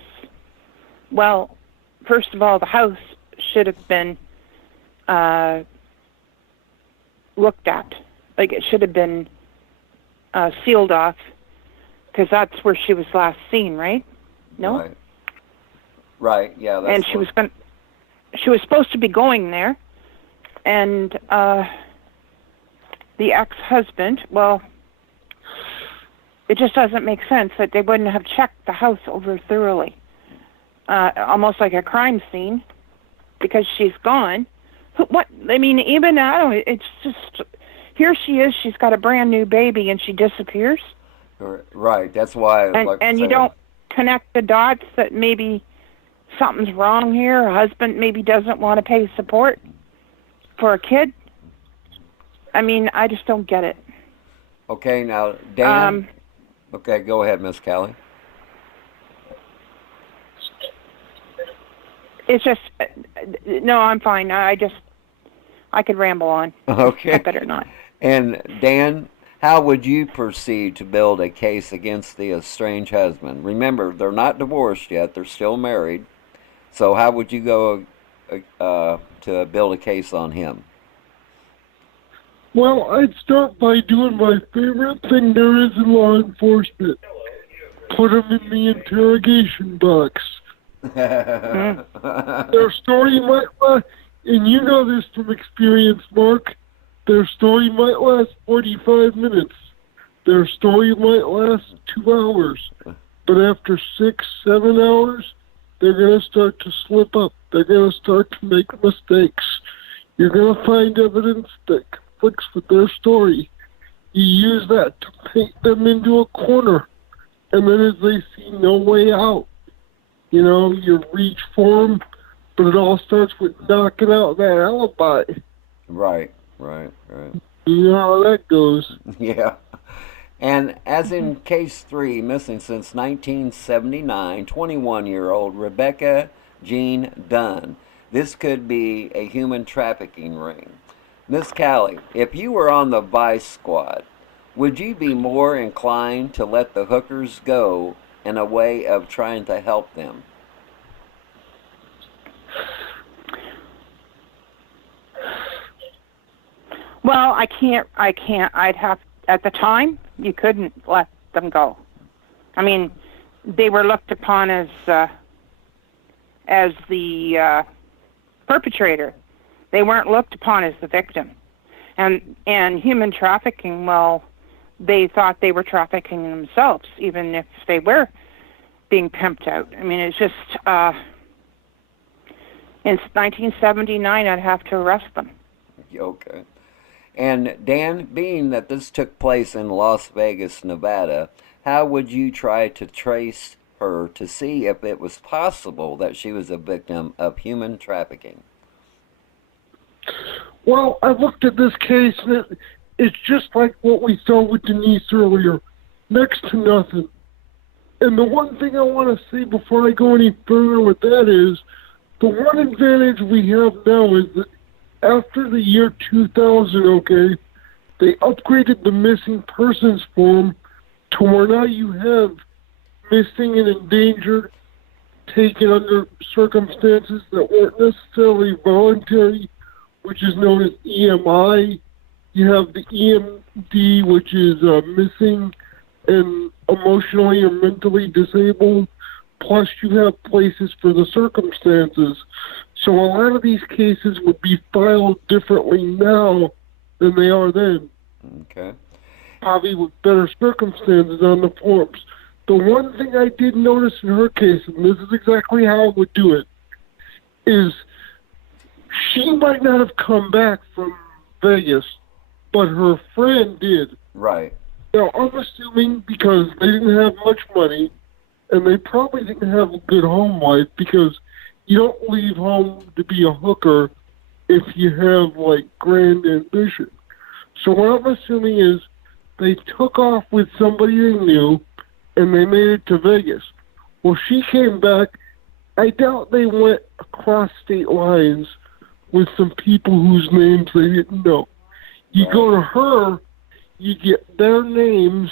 Well, first of all, the house should have been looked at. Like, it should have been sealed off, because that's where she was last seen, right? No? Right. Right, yeah. That's And she was supposed to be going there, and the ex-husband, well, it just doesn't make sense that they wouldn't have checked the house over thoroughly. Almost like a crime scene, because she's gone. What, I mean, even now, it's just, here she is, she's got a brand new baby, and she disappears. Right, that's why. And you don't connect the dots that maybe something's wrong here. Her husband maybe doesn't want to pay support for a kid. I mean, I just don't get it. Okay, now, Dan. Okay, go ahead, Miss Callie. It's just, no, I'm fine. I could ramble on. Okay. I better not. And Dan, how would you proceed to build a case against the estranged husband? Remember, they're not divorced yet; they're still married. So, how would you go to build a case on him? Well, I'd start by doing my favorite thing there is in law enforcement. put them in the interrogation box. Their story might last, and you know this from experience, Mark, their story might last 45 minutes. Their story might last 2 hours. But after 6, 7 hours, they're going to start to slip up. They're going to start to make mistakes. You're going to find evidence that conflicts with their story. You use that to paint them into a corner. And then as they see no way out, you know, you reach for them, but it all starts with knocking out that alibi. Right. You know how that goes. Yeah. And as in case 3, missing since 1979, 21-year-old Rebecca Jean Dunn. This could be a human trafficking ring. Miss Cali, if you were on the vice squad, would you be more inclined to let the hookers go in a way of trying to help them? Well, I can't. I'd have, at the time, you couldn't let them go. I mean, they were looked upon as the perpetrator. They weren't looked upon as the victim. And human trafficking, well, they thought they were trafficking themselves, even if they were being pimped out. I mean, it's just, in 1979, I'd have to arrest them. Okay. And Dan, being that this took place in Las Vegas, Nevada, how would you try to trace her to see if it was possible that she was a victim of human trafficking? Well, I looked at this case, and it's just like what we saw with Denise earlier. Next to nothing. And the one thing I want to say before I go any further with that is, the one advantage we have now is that after the year 2000, okay, they upgraded the missing persons form to where now you have missing and endangered taken under circumstances that weren't necessarily voluntary, which is known as EMI. You have the EMD, which is missing and emotionally or mentally disabled, plus you have places for the circumstances. So a lot of these cases would be filed differently now than they are then. Okay. Probably with better circumstances on the forms. The one thing I did notice in her case, and this is exactly how I would do it, is she might not have come back from Vegas, but her friend did. Right. Now, I'm assuming because they didn't have much money, and they probably didn't have a good home life, because you don't leave home to be a hooker if you have, like, grand ambition. So what I'm assuming is they took off with somebody they knew, and they made it to Vegas. Well, she came back. I doubt they went across state lines with some people whose names they didn't know. You go to her, you get their names.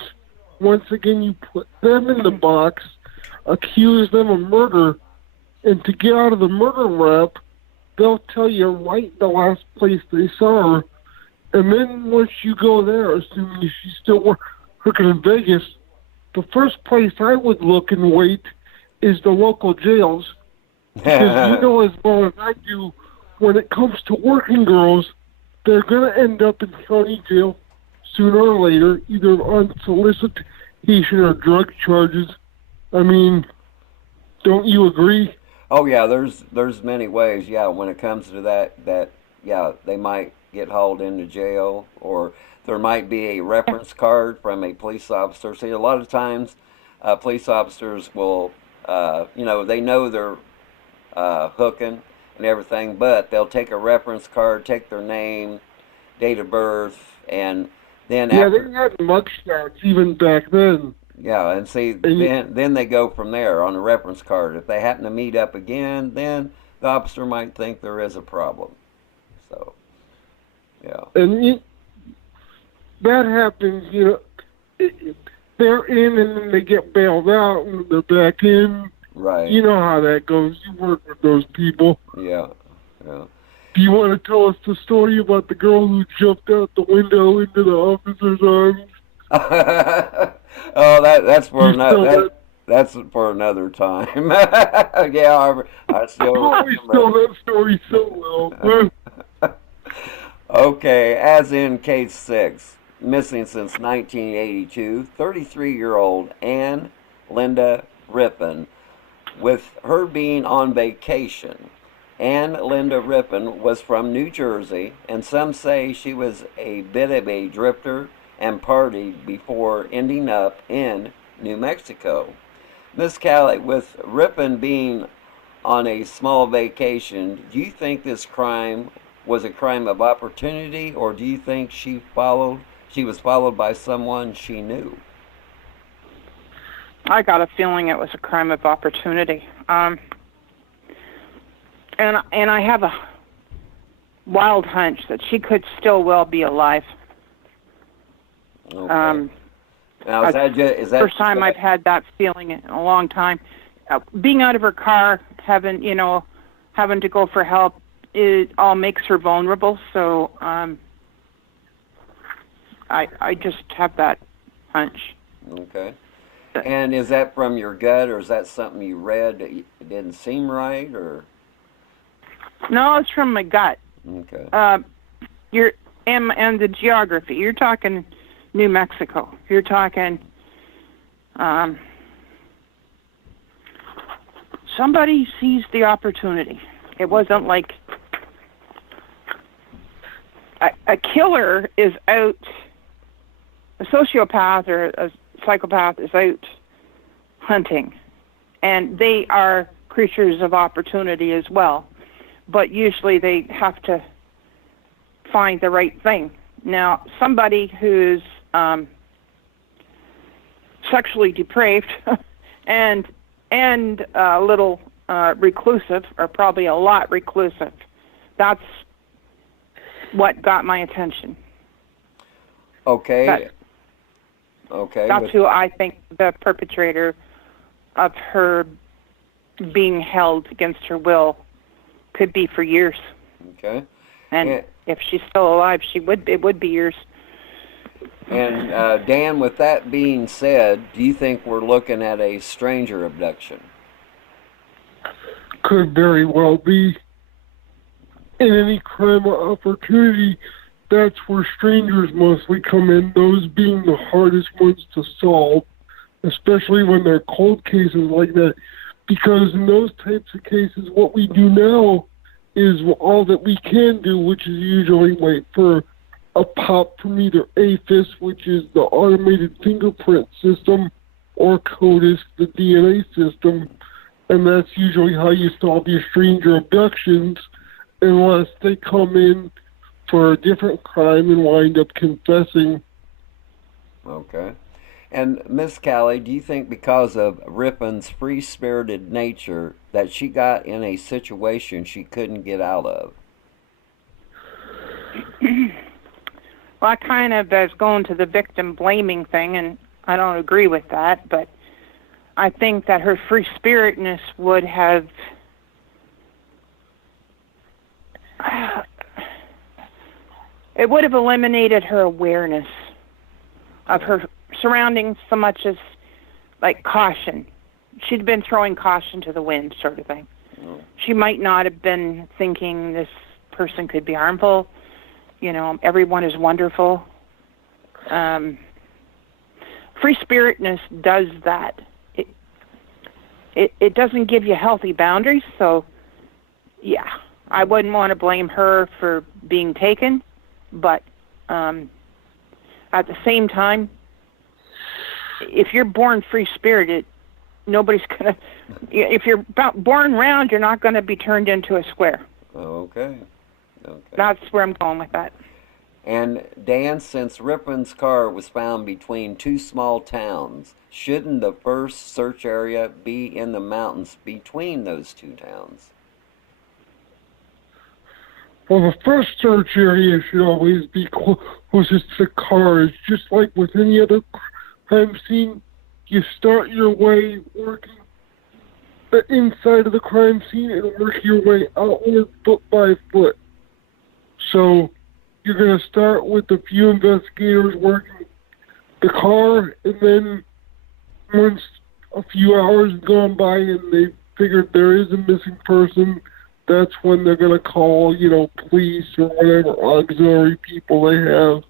Once again, you put them in the box, accuse them of murder, and to get out of the murder rap, they'll tell you right the last place they saw her. And then once you go there, assuming she's still working in Vegas, the first place I would look and wait is the local jails. Because you know as well as I do, when it comes to working girls, they're going to end up in county jail sooner or later, either on solicitation or drug charges. I mean, don't you agree? Oh yeah, there's many ways. Yeah, when it comes to that yeah, they might get hauled into jail, or there might be a reference card from a police officer. See, a lot of times, police officers will, they know they're hooking and everything, but they'll take a reference card, take their name, date of birth, and then they had mugshots even back then. Yeah, and see, then they go from there on a reference card. If they happen to meet up again, then the officer might think there is a problem. So, yeah. And that happens, they're in and then they get bailed out and they're back in. Right. You know how that goes. You work with those people. Yeah. Do you want to tell us the story about the girl who jumped out the window into the officer's arms? Oh, that's for that's for another time. Yeah, I still You always tell remember. that story so well. Okay, as in case 6, missing since 1982, 33-year-old Ann Linda Rippon, with her being on vacation. Ann Linda Rippon was from New Jersey, and some say she was a bit of a drifter and partied before ending up in New Mexico. Miss Cali, with Rippon being on a small vacation, do you think this crime was a crime of opportunity, or do you think she was followed by someone she knew? I got a feeling it was a crime of opportunity. And I have a wild hunch that she could still well be alive. Okay. Now, is that First just time I've had that feeling in a long time. Being out of her car, having to go for help, it all makes her vulnerable. So I just have that hunch. okay? And is that from your gut, or is that something you read that it didn't seem right, or No, it's from my gut. okay? You're and the geography. You're talking New Mexico. You're talking somebody seized the opportunity. It wasn't like a killer is out, a sociopath or a psychopath is out hunting, and they are creatures of opportunity as well. But usually they have to find the right thing. Now, somebody who's sexually depraved and a little reclusive, or probably a lot reclusive, that's what got my attention. Okay. Okay. That's who I think the perpetrator of her being held against her will could be for years. Okay. And if she's still alive, it would be years. And Dan, with that being said, do you think we're looking at a stranger abduction? Could very well be. In any crime or opportunity, that's where strangers mostly come in, those being the hardest ones to solve, especially when they're cold cases like that. Because in those types of cases, what we do now is all that we can do, which is usually wait for a pop from either APHIS, which is the automated fingerprint system, or CODIS, the DNA system, and that's usually how you solve your stranger abductions, unless they come in for a different crime and wind up confessing. Okay. And Miss Callie, do you think because of Rippon's free-spirited nature that she got in a situation she couldn't get out of? Well, I kind of was going to the victim blaming thing, and I don't agree with that, but I think that her free spiritedness would have it would have eliminated her awareness of her surroundings so much as like caution. She'd been throwing caution to the wind, sort of thing. She might not have been thinking this person could be harmful. Everyone is wonderful. Free spiritedness does that. It doesn't give you healthy boundaries, so yeah, I wouldn't want to blame her for being taken, but at the same time, if you're born free-spirited, nobody's going to... If you're born round, you're not going to be turned into a square. Okay. That's where I'm going with that. And Dan, since Rippon's car was found between two small towns, shouldn't the first search area be in the mountains between those two towns? Well, the first search area should always be closest to cars. Just like with any other crime scene, you start your way working the inside of the crime scene and work your way outward foot by foot. So you're going to start with a few investigators working the car, and then once a few hours gone by and they figured there is a missing person, that's when they're going to call, police or whatever auxiliary people they have,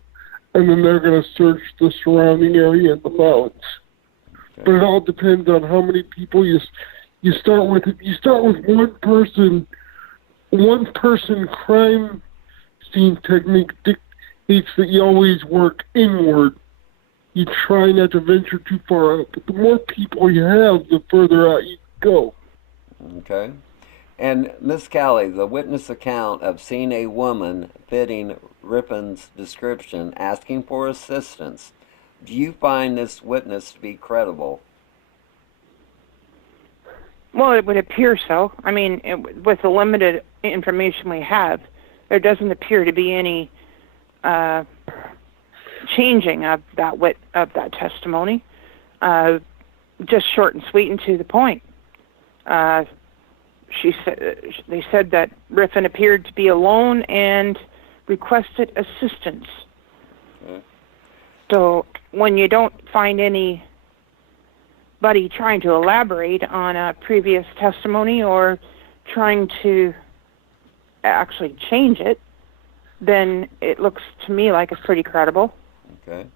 and then they're going to search the surrounding area and the mountains. Okay. But it all depends on how many people you start with. If you start with one person crime scene technique dictates that you always work inward. You try not to venture too far out, but the more people you have, the further out you go. Okay. And Miss Cali, the witness account of seeing a woman fitting Rippon's description asking for assistance, do you find this witness to be credible? Well, it would appear so. I mean, with the limited information we have, there doesn't appear to be any changing of that testimony. Just short and sweet and to the point. They said that Rippon appeared to be alone and requested assistance. Okay. So when you don't find anybody trying to elaborate on a previous testimony or trying to actually change it, then it looks to me like it's pretty credible. Okay.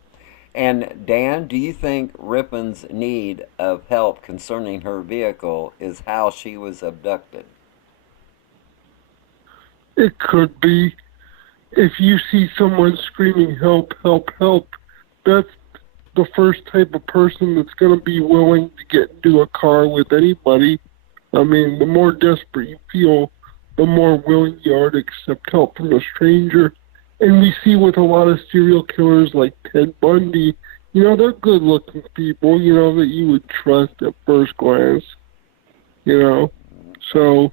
And Dan, do you think Rippon's need of help concerning her vehicle is how she was abducted? It could be. If you see someone screaming, help, help, help, that's the first type of person that's going to be willing to get into a car with anybody. I mean, the more desperate you feel, the more willing you are to accept help from a stranger. And we see with a lot of serial killers like Ted Bundy, they're good-looking people, that you would trust at first glance, so...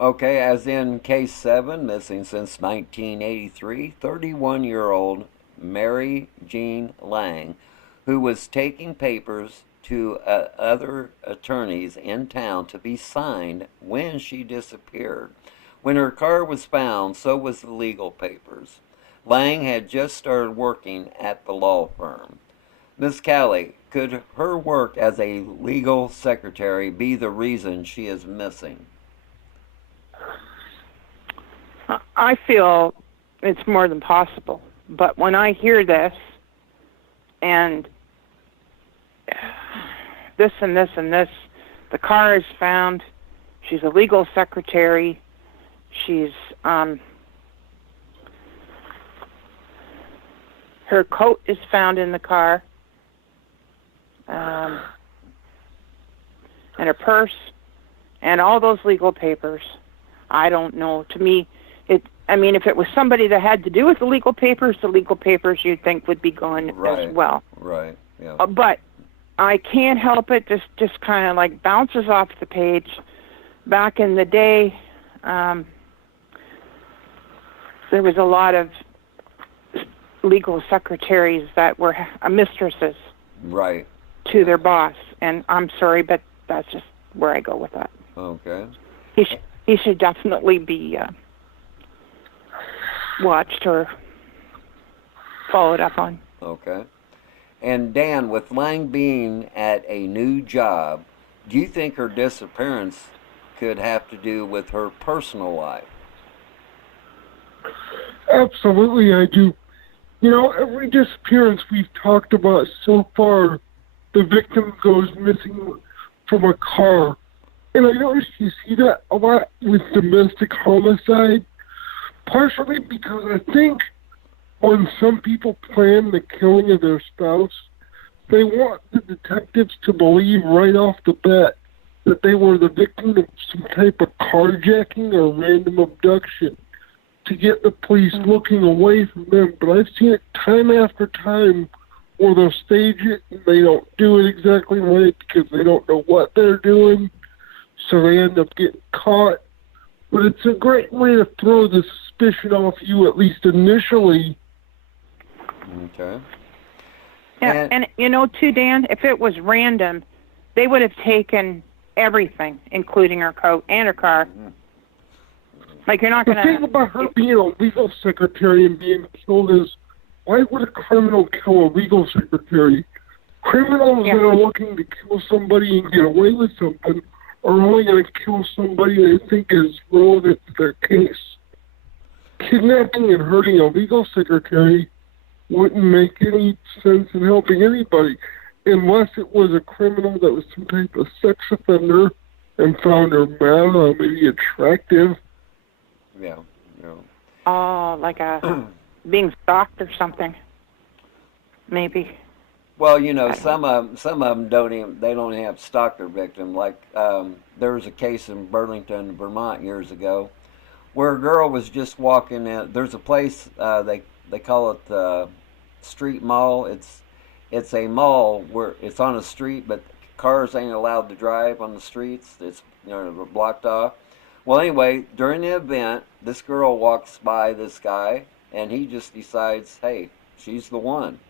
Okay, as in Case 7, missing since 1983, 31-year-old Mary Jean Lang, who was taking papers to other attorneys in town to be signed when she disappeared. When her car was found, so was the legal papers. Lang had just started working at the law firm. Miss Cali, could her work as a legal secretary be the reason she is missing? I feel it's more than possible. But when I hear this, and this and this and this, the car is found, she's a legal secretary, she's, her coat is found in the car, and her purse, and all those legal papers. I don't know. To me, if it was somebody that had to do with the legal papers you'd think would be gone as well. Right, yeah. But I can't help it, just kind of like bounces off the page. Back in the day, there was a lot of legal secretaries that were mistresses to their boss. And I'm sorry, but that's just where I go with that. Okay. He should definitely be watched or followed up on. Okay. And Dan, with Lang being at a new job, do you think her disappearance could have to do with her personal life? Absolutely, I do. Every disappearance we've talked about so far, the victim goes missing from a car. And I notice you see that a lot with domestic homicide, partially because I think when some people plan the killing of their spouse, they want the detectives to believe right off the bat that they were the victim of some type of carjacking or random abduction to get the police looking away from them. But I've seen it time after time where they'll stage it and they don't do it exactly right because they don't know what they're doing, so they end up getting caught. But it's a great way to throw the suspicion off you, at least initially. Okay. Yeah, and too, Dan, if it was random, they would have taken everything, including her coat and her car. Like, you're not going to... The thing about her being a legal secretary and being killed is, why would a criminal kill a legal secretary? Criminals Yeah. that are looking to kill somebody and get away with something are only going to kill somebody they think is relevant to their case. Kidnapping and hurting a legal secretary wouldn't make any sense in helping anybody unless it was a criminal that was some type of sex offender and found her mad or maybe attractive. Yeah. Oh, like a being stalked or something. Maybe. Well, I don't some of them don't have stalker victim. Like there was a case in Burlington, Vermont years ago, where a girl was just walking in. There's a place they call it the street mall. It's a mall where it's on a street, but cars ain't allowed to drive on the streets. It's blocked off. Well, anyway, during the event, this girl walks by this guy, and he just decides, hey, she's the one.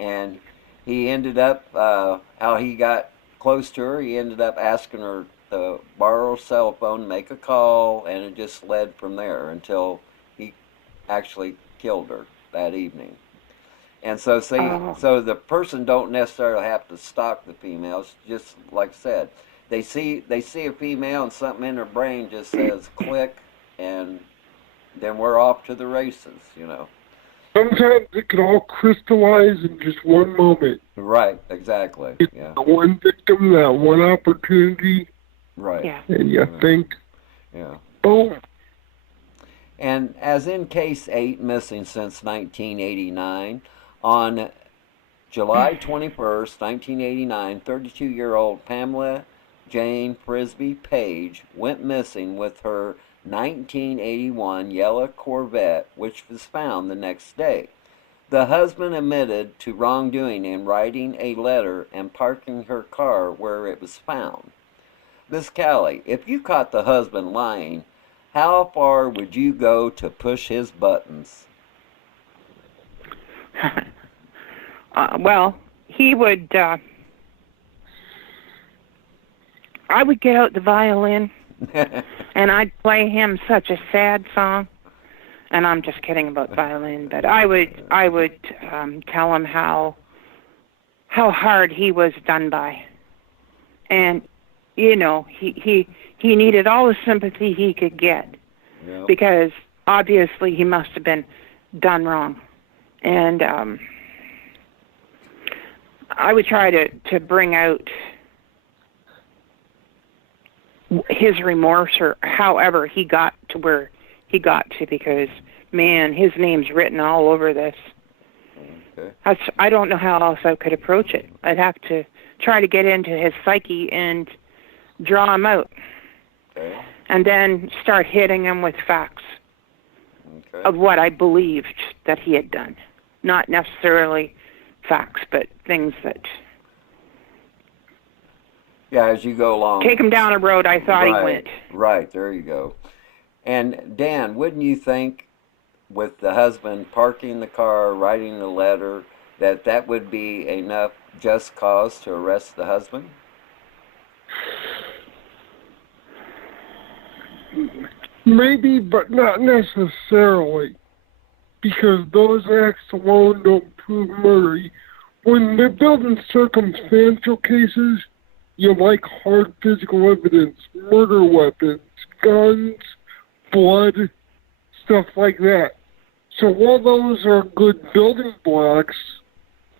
And he ended up, how he got close to her, he ended up asking her to borrow a cell phone, make a call, and it just led from there until he actually killed her that evening. And so, so the person don't necessarily have to stalk the females. Just like I said, they see a female and something in her brain just says click, and then we're off to the races. Sometimes it can all crystallize in just one moment. Right. Exactly. It's Yeah. the one victim, that one opportunity, Right. Yeah. and you think, Yeah. boom. And as in case 8, missing since 1989, on July 21st, 1989, 32-year-old Pamela Jane Frisbee Page went missing with her 1981 yellow Corvette, which was found the next day. The husband admitted to wrongdoing in writing a letter and parking her car where it was found. Miss Cali, if you caught the husband lying, how far would you go to push his buttons? Well, he would. I would get out the violin and I'd play him such a sad song. And I'm just kidding about violin, but I would tell him how hard he was done by, and he needed all the sympathy he could get, Yep. because obviously he must have been done wrong, and I would try to bring out his remorse, or however he got to where he got to, because man, his name's written all over this. Okay. I don't know how else I could approach it. I'd have to try to get into his psyche and draw him out, Okay. and then start hitting him with facts Okay. of what I believed that he had done. Not necessarily facts, but things that Yeah, as you go along. take him down a road I thought he went. Right, there you go. And Dan, wouldn't you think, with the husband parking the car, writing the letter, that would be enough just cause to arrest the husband? Maybe, but not necessarily, because those acts alone don't prove murder. When they're building circumstantial cases, you like hard physical evidence, murder weapons, guns, blood, stuff like that. So while those are good building blocks,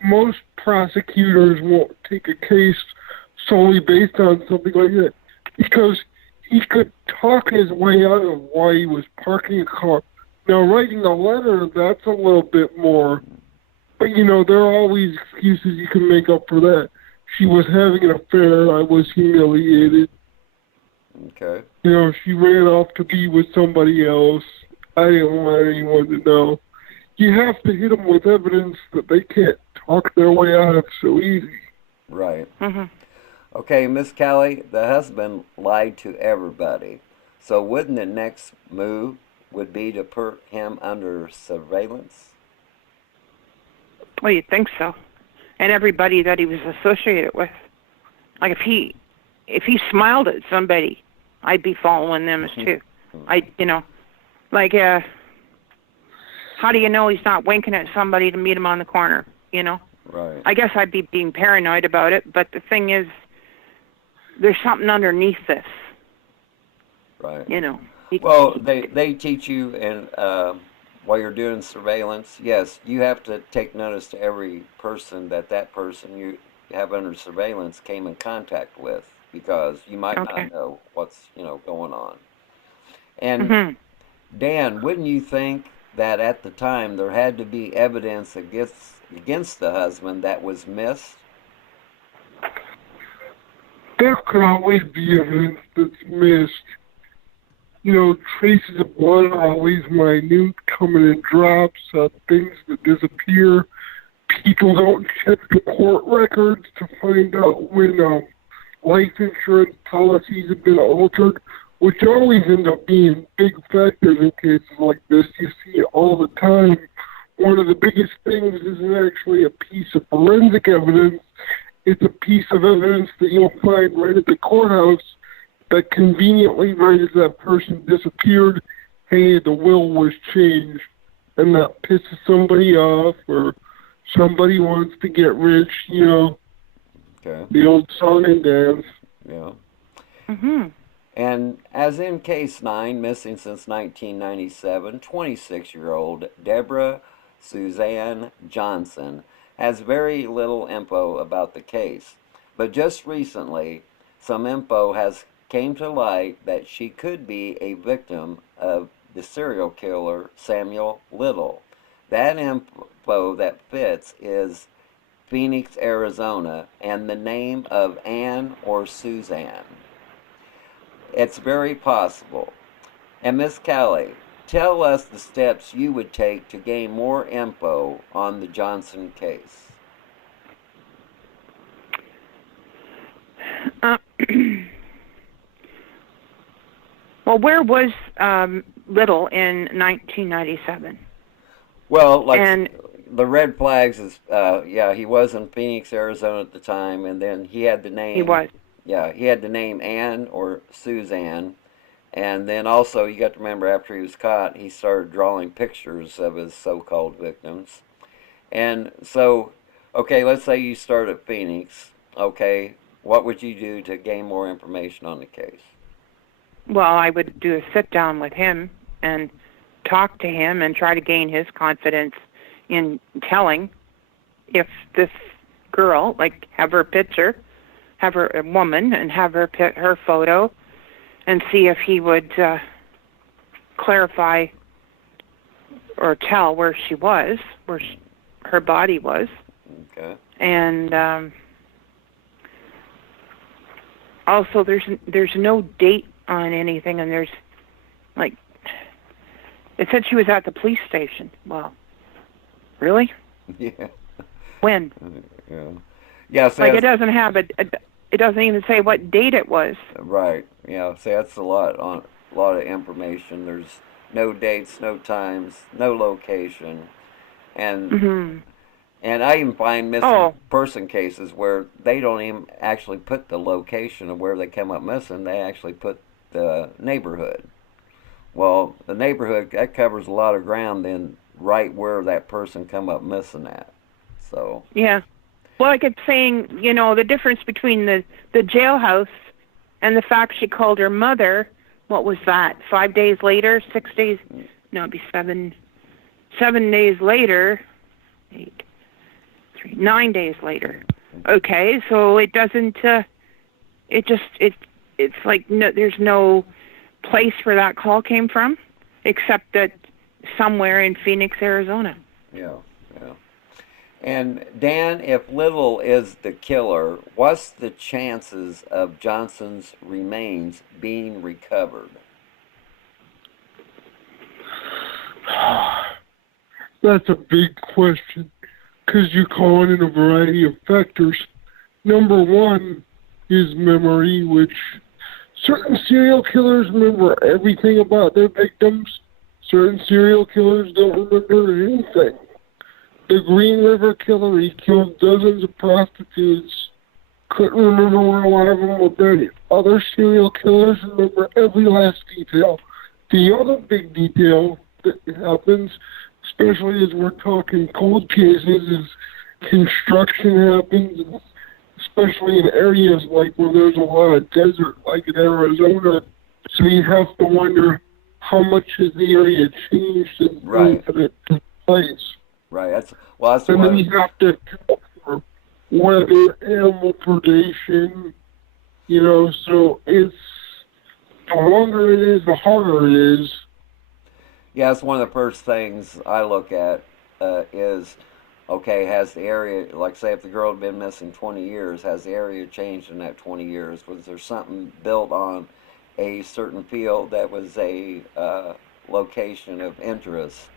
most prosecutors won't take a case solely based on something like that, because he could talk his way out of why he was parking a car. Now, writing a letter, that's a little bit more, but there are always excuses you can make up for that. She was having an affair, I was humiliated. Okay. She ran off to be with somebody else. I didn't want anyone to know. You have to hit them with evidence that they can't talk their way out of so easy. Right. Mm-hmm. Okay, Miss Callie, the husband lied to everybody. So wouldn't the next move would be to put him under surveillance? Well, you'd think so. And everybody that he was associated with. Like if he smiled at somebody, I'd be following them too. How do you know he's not winking at somebody to meet him on the corner? Right. I guess I'd be being paranoid about it, but the thing is, there's something underneath this, Right. you know. Well, they teach you, and while you're doing surveillance, yes, you have to take notice to every person that person you have under surveillance came in contact with, because you might Okay. not know what's going on. And Mhm. Dan, wouldn't you think that at the time there had to be evidence against the husband that was missed? There could always be evidence that's missed. Traces of blood are always minute, coming in drops, things that disappear. People don't check the court records to find out when life insurance policies have been altered, which always end up being big factors in cases like this. You see it all the time. One of the biggest things isn't actually a piece of forensic evidence. It's a piece of evidence that you'll find right at the courthouse that conveniently, right as that person disappeared, hey, the will was changed. And that pisses somebody off, or somebody wants to get rich, Okay. the old song and dance. Yeah. Mhm. And as in case 9, missing since 1997, 26-year-old Deborah Suzanne Johnson has very little info about the case. But just recently, some info has came to light that she could be a victim of the serial killer Samuel Little. That info that fits is Phoenix, Arizona, and the name of Anne or Suzanne. It's very possible. And Miss Cali, tell us the steps you would take to gain more info on the Johnson case. Uh, well, where was Little in 1997? Well, like And the red flags is, yeah, he was in Phoenix, Arizona at the time, and then he had the he name, was. yeah, he had the name Anne or Suzanne. And then also, you got to remember, after he was caught, he started drawing pictures of his so-called victims. And so, okay, let's say you start at Phoenix. Okay, what would you do to gain more information on the case? Well, I would do a sit down with him and talk to him and try to gain his confidence in telling if this girl, like have her picture, have her a woman, and have her photo, and see if he would clarify or tell where she was, her body was. Okay. And also, there's no date on anything, and there's like it said she was at the police station. Well, really? Yeah. When? Yeah. Yeah. So Like it doesn't have it doesn't even say what date it was. right. Yeah. So that's a lot of information. There's no dates, no times, no location, and Mhm. and I even find missing Oh. person cases where they don't even actually put the location of where they come up missing. They actually put the neighborhood. Well, the neighborhood, that covers a lot of ground then right where that person come up missing at. So, Yeah. Well, like it's saying, the difference between the jailhouse and the fact she called her mother, what was that? 5 days later, 6 days? No, it'd be 7 days later. 9 days later. Okay, so it doesn't. It's like no, there's no place where that call came from, except that somewhere in Phoenix, Arizona. yeah, yeah. And Dan, if Little is the killer, what's the chances of Johnson's remains being recovered? That's a big question, because you call in a variety of factors. Number one is memory, which certain serial killers remember everything about their victims. Certain serial killers don't remember anything. The Green River killer, he killed dozens of prostitutes. Couldn't remember where a lot of them were buried. Other serial killers remember every last detail. The other big detail that happens, especially as we're talking cold cases, is construction happens, especially in areas like where there's a lot of desert, like in Arizona. So you have to wonder how much has the area changed since Right. that it took place. Right. That's And then what. you have to account for weather, animal predation, so it's the longer it is, the harder it is. Yeah, it's one of the first things I look at is, okay, has the area, like say if the girl had been missing 20 years, has the area changed in that 20 years? Was there something built on a certain field that was a location of interest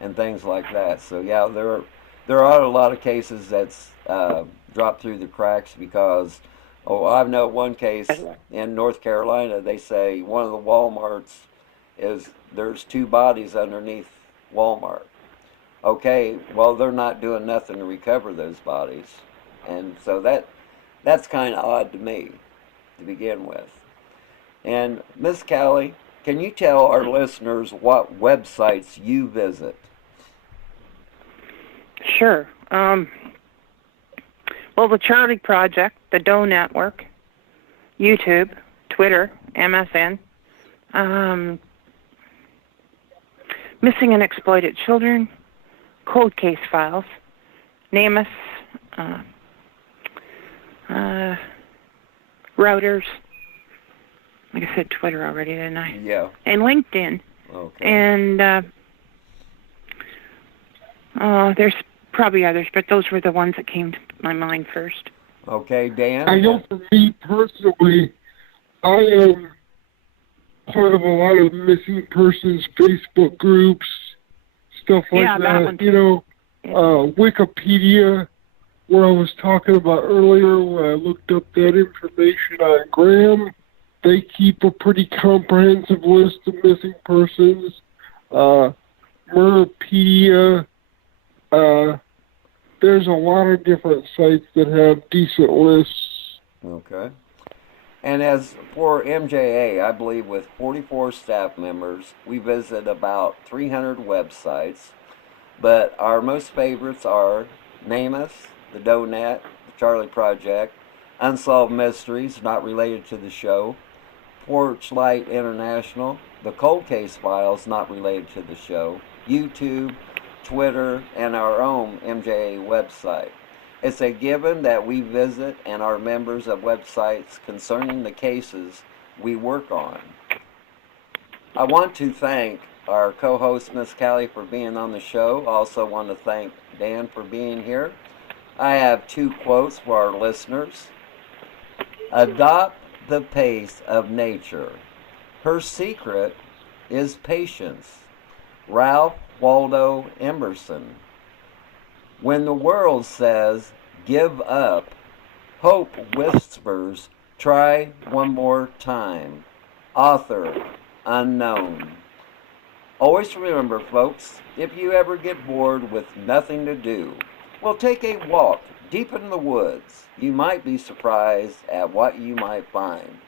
and things like that? So yeah, there are a lot of cases that's dropped through the cracks because, oh, I know one case in North Carolina. They say one of the WalMarts is there's two bodies underneath Walmart. Okay, well they're not doing nothing to recover those bodies, and so that's kind of odd to me to begin with. And Miss Callie, can you tell our listeners what websites you visit? Sure. Well, the Charlie Project, the Doe Network, YouTube, Twitter, MSN, Missing and Exploited Children, Cold Case Files, NamUs, Routers, like I said, Twitter already, didn't I? Yeah. And LinkedIn. Okay. And there's probably others, but those were the ones that came to my mind first. Okay, Dan? I know for me personally, I am part of a lot of missing persons Facebook groups, stuff like Yeah, that one that. Wikipedia, where I was talking about earlier, where I looked up that information on Graham. They keep a pretty comprehensive list of missing persons. Murderpedia. There's a lot of different sites that have decent lists. Okay. And as for MJA, I believe with 44 staff members, we visit about 300 websites, but our most favorites are NamUs, the DoeNet, the Charlie Project, Unsolved Mysteries, not related to the show, Porchlight International, the Cold Case Files, not related to the show, YouTube, Twitter, and our own MJA website. It's a given that we visit and are members of websites concerning the cases we work on. I want to thank our co-host, Miss Callie, for being on the show. I also want to thank Dan for being here. I have two quotes for our listeners. Adopt the pace of nature. Her secret is patience. Ralph Waldo Emerson. When the world says, give up, hope whispers, try one more time. Author, unknown. Always remember, folks, if you ever get bored with nothing to do, well, take a walk deep in the woods. You might be surprised at what you might find.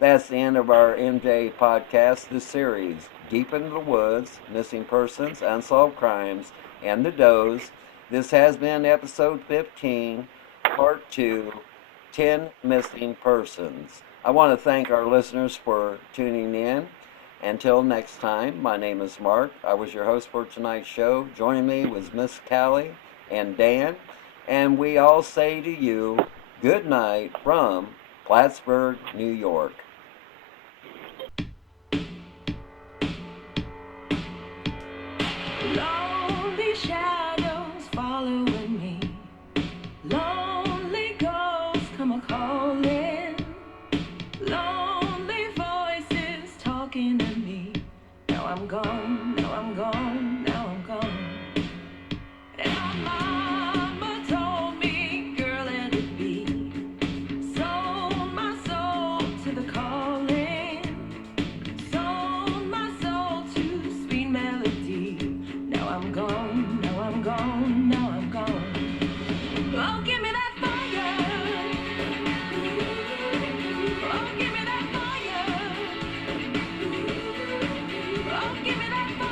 That's the end of our MJ podcast, the series, Deep into the Woods, Missing Persons, Unsolved Crimes, and the Does. This has been episode 15, part 2, 10 Missing Persons. I want to thank our listeners for tuning in. Until next time, my name is Mark. I was your host for tonight's show. Joining me was Miss Callie and Dan. And we all say to you, good night from Plattsburgh, New York. Lonely shadows following me. Lonely ghosts come a-calling. Lonely voices talking to me. Now I'm gone, now I'm gone, now I'm gone. And my mama told me, girl, let it be. Sold my soul to the calling. Sold my soul to sweet melody. Now I'm gone, now I'm gone, now I'm gone. Oh, give me that fire. Oh, give me that fire. Oh, give me that fire.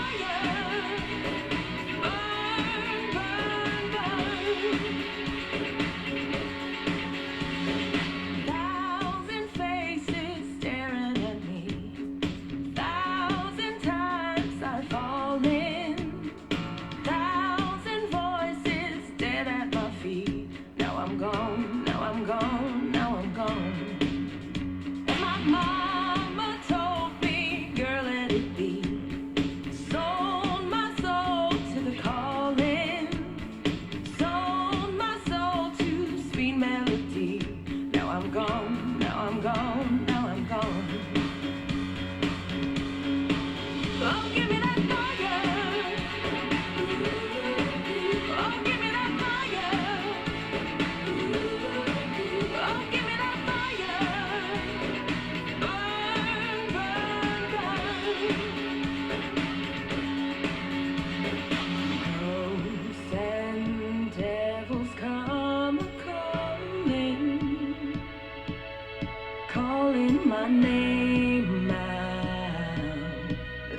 name out,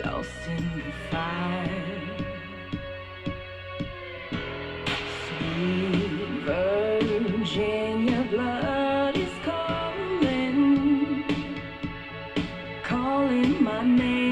lost in the fire. Sweet Virginia, blood is calling, calling my name.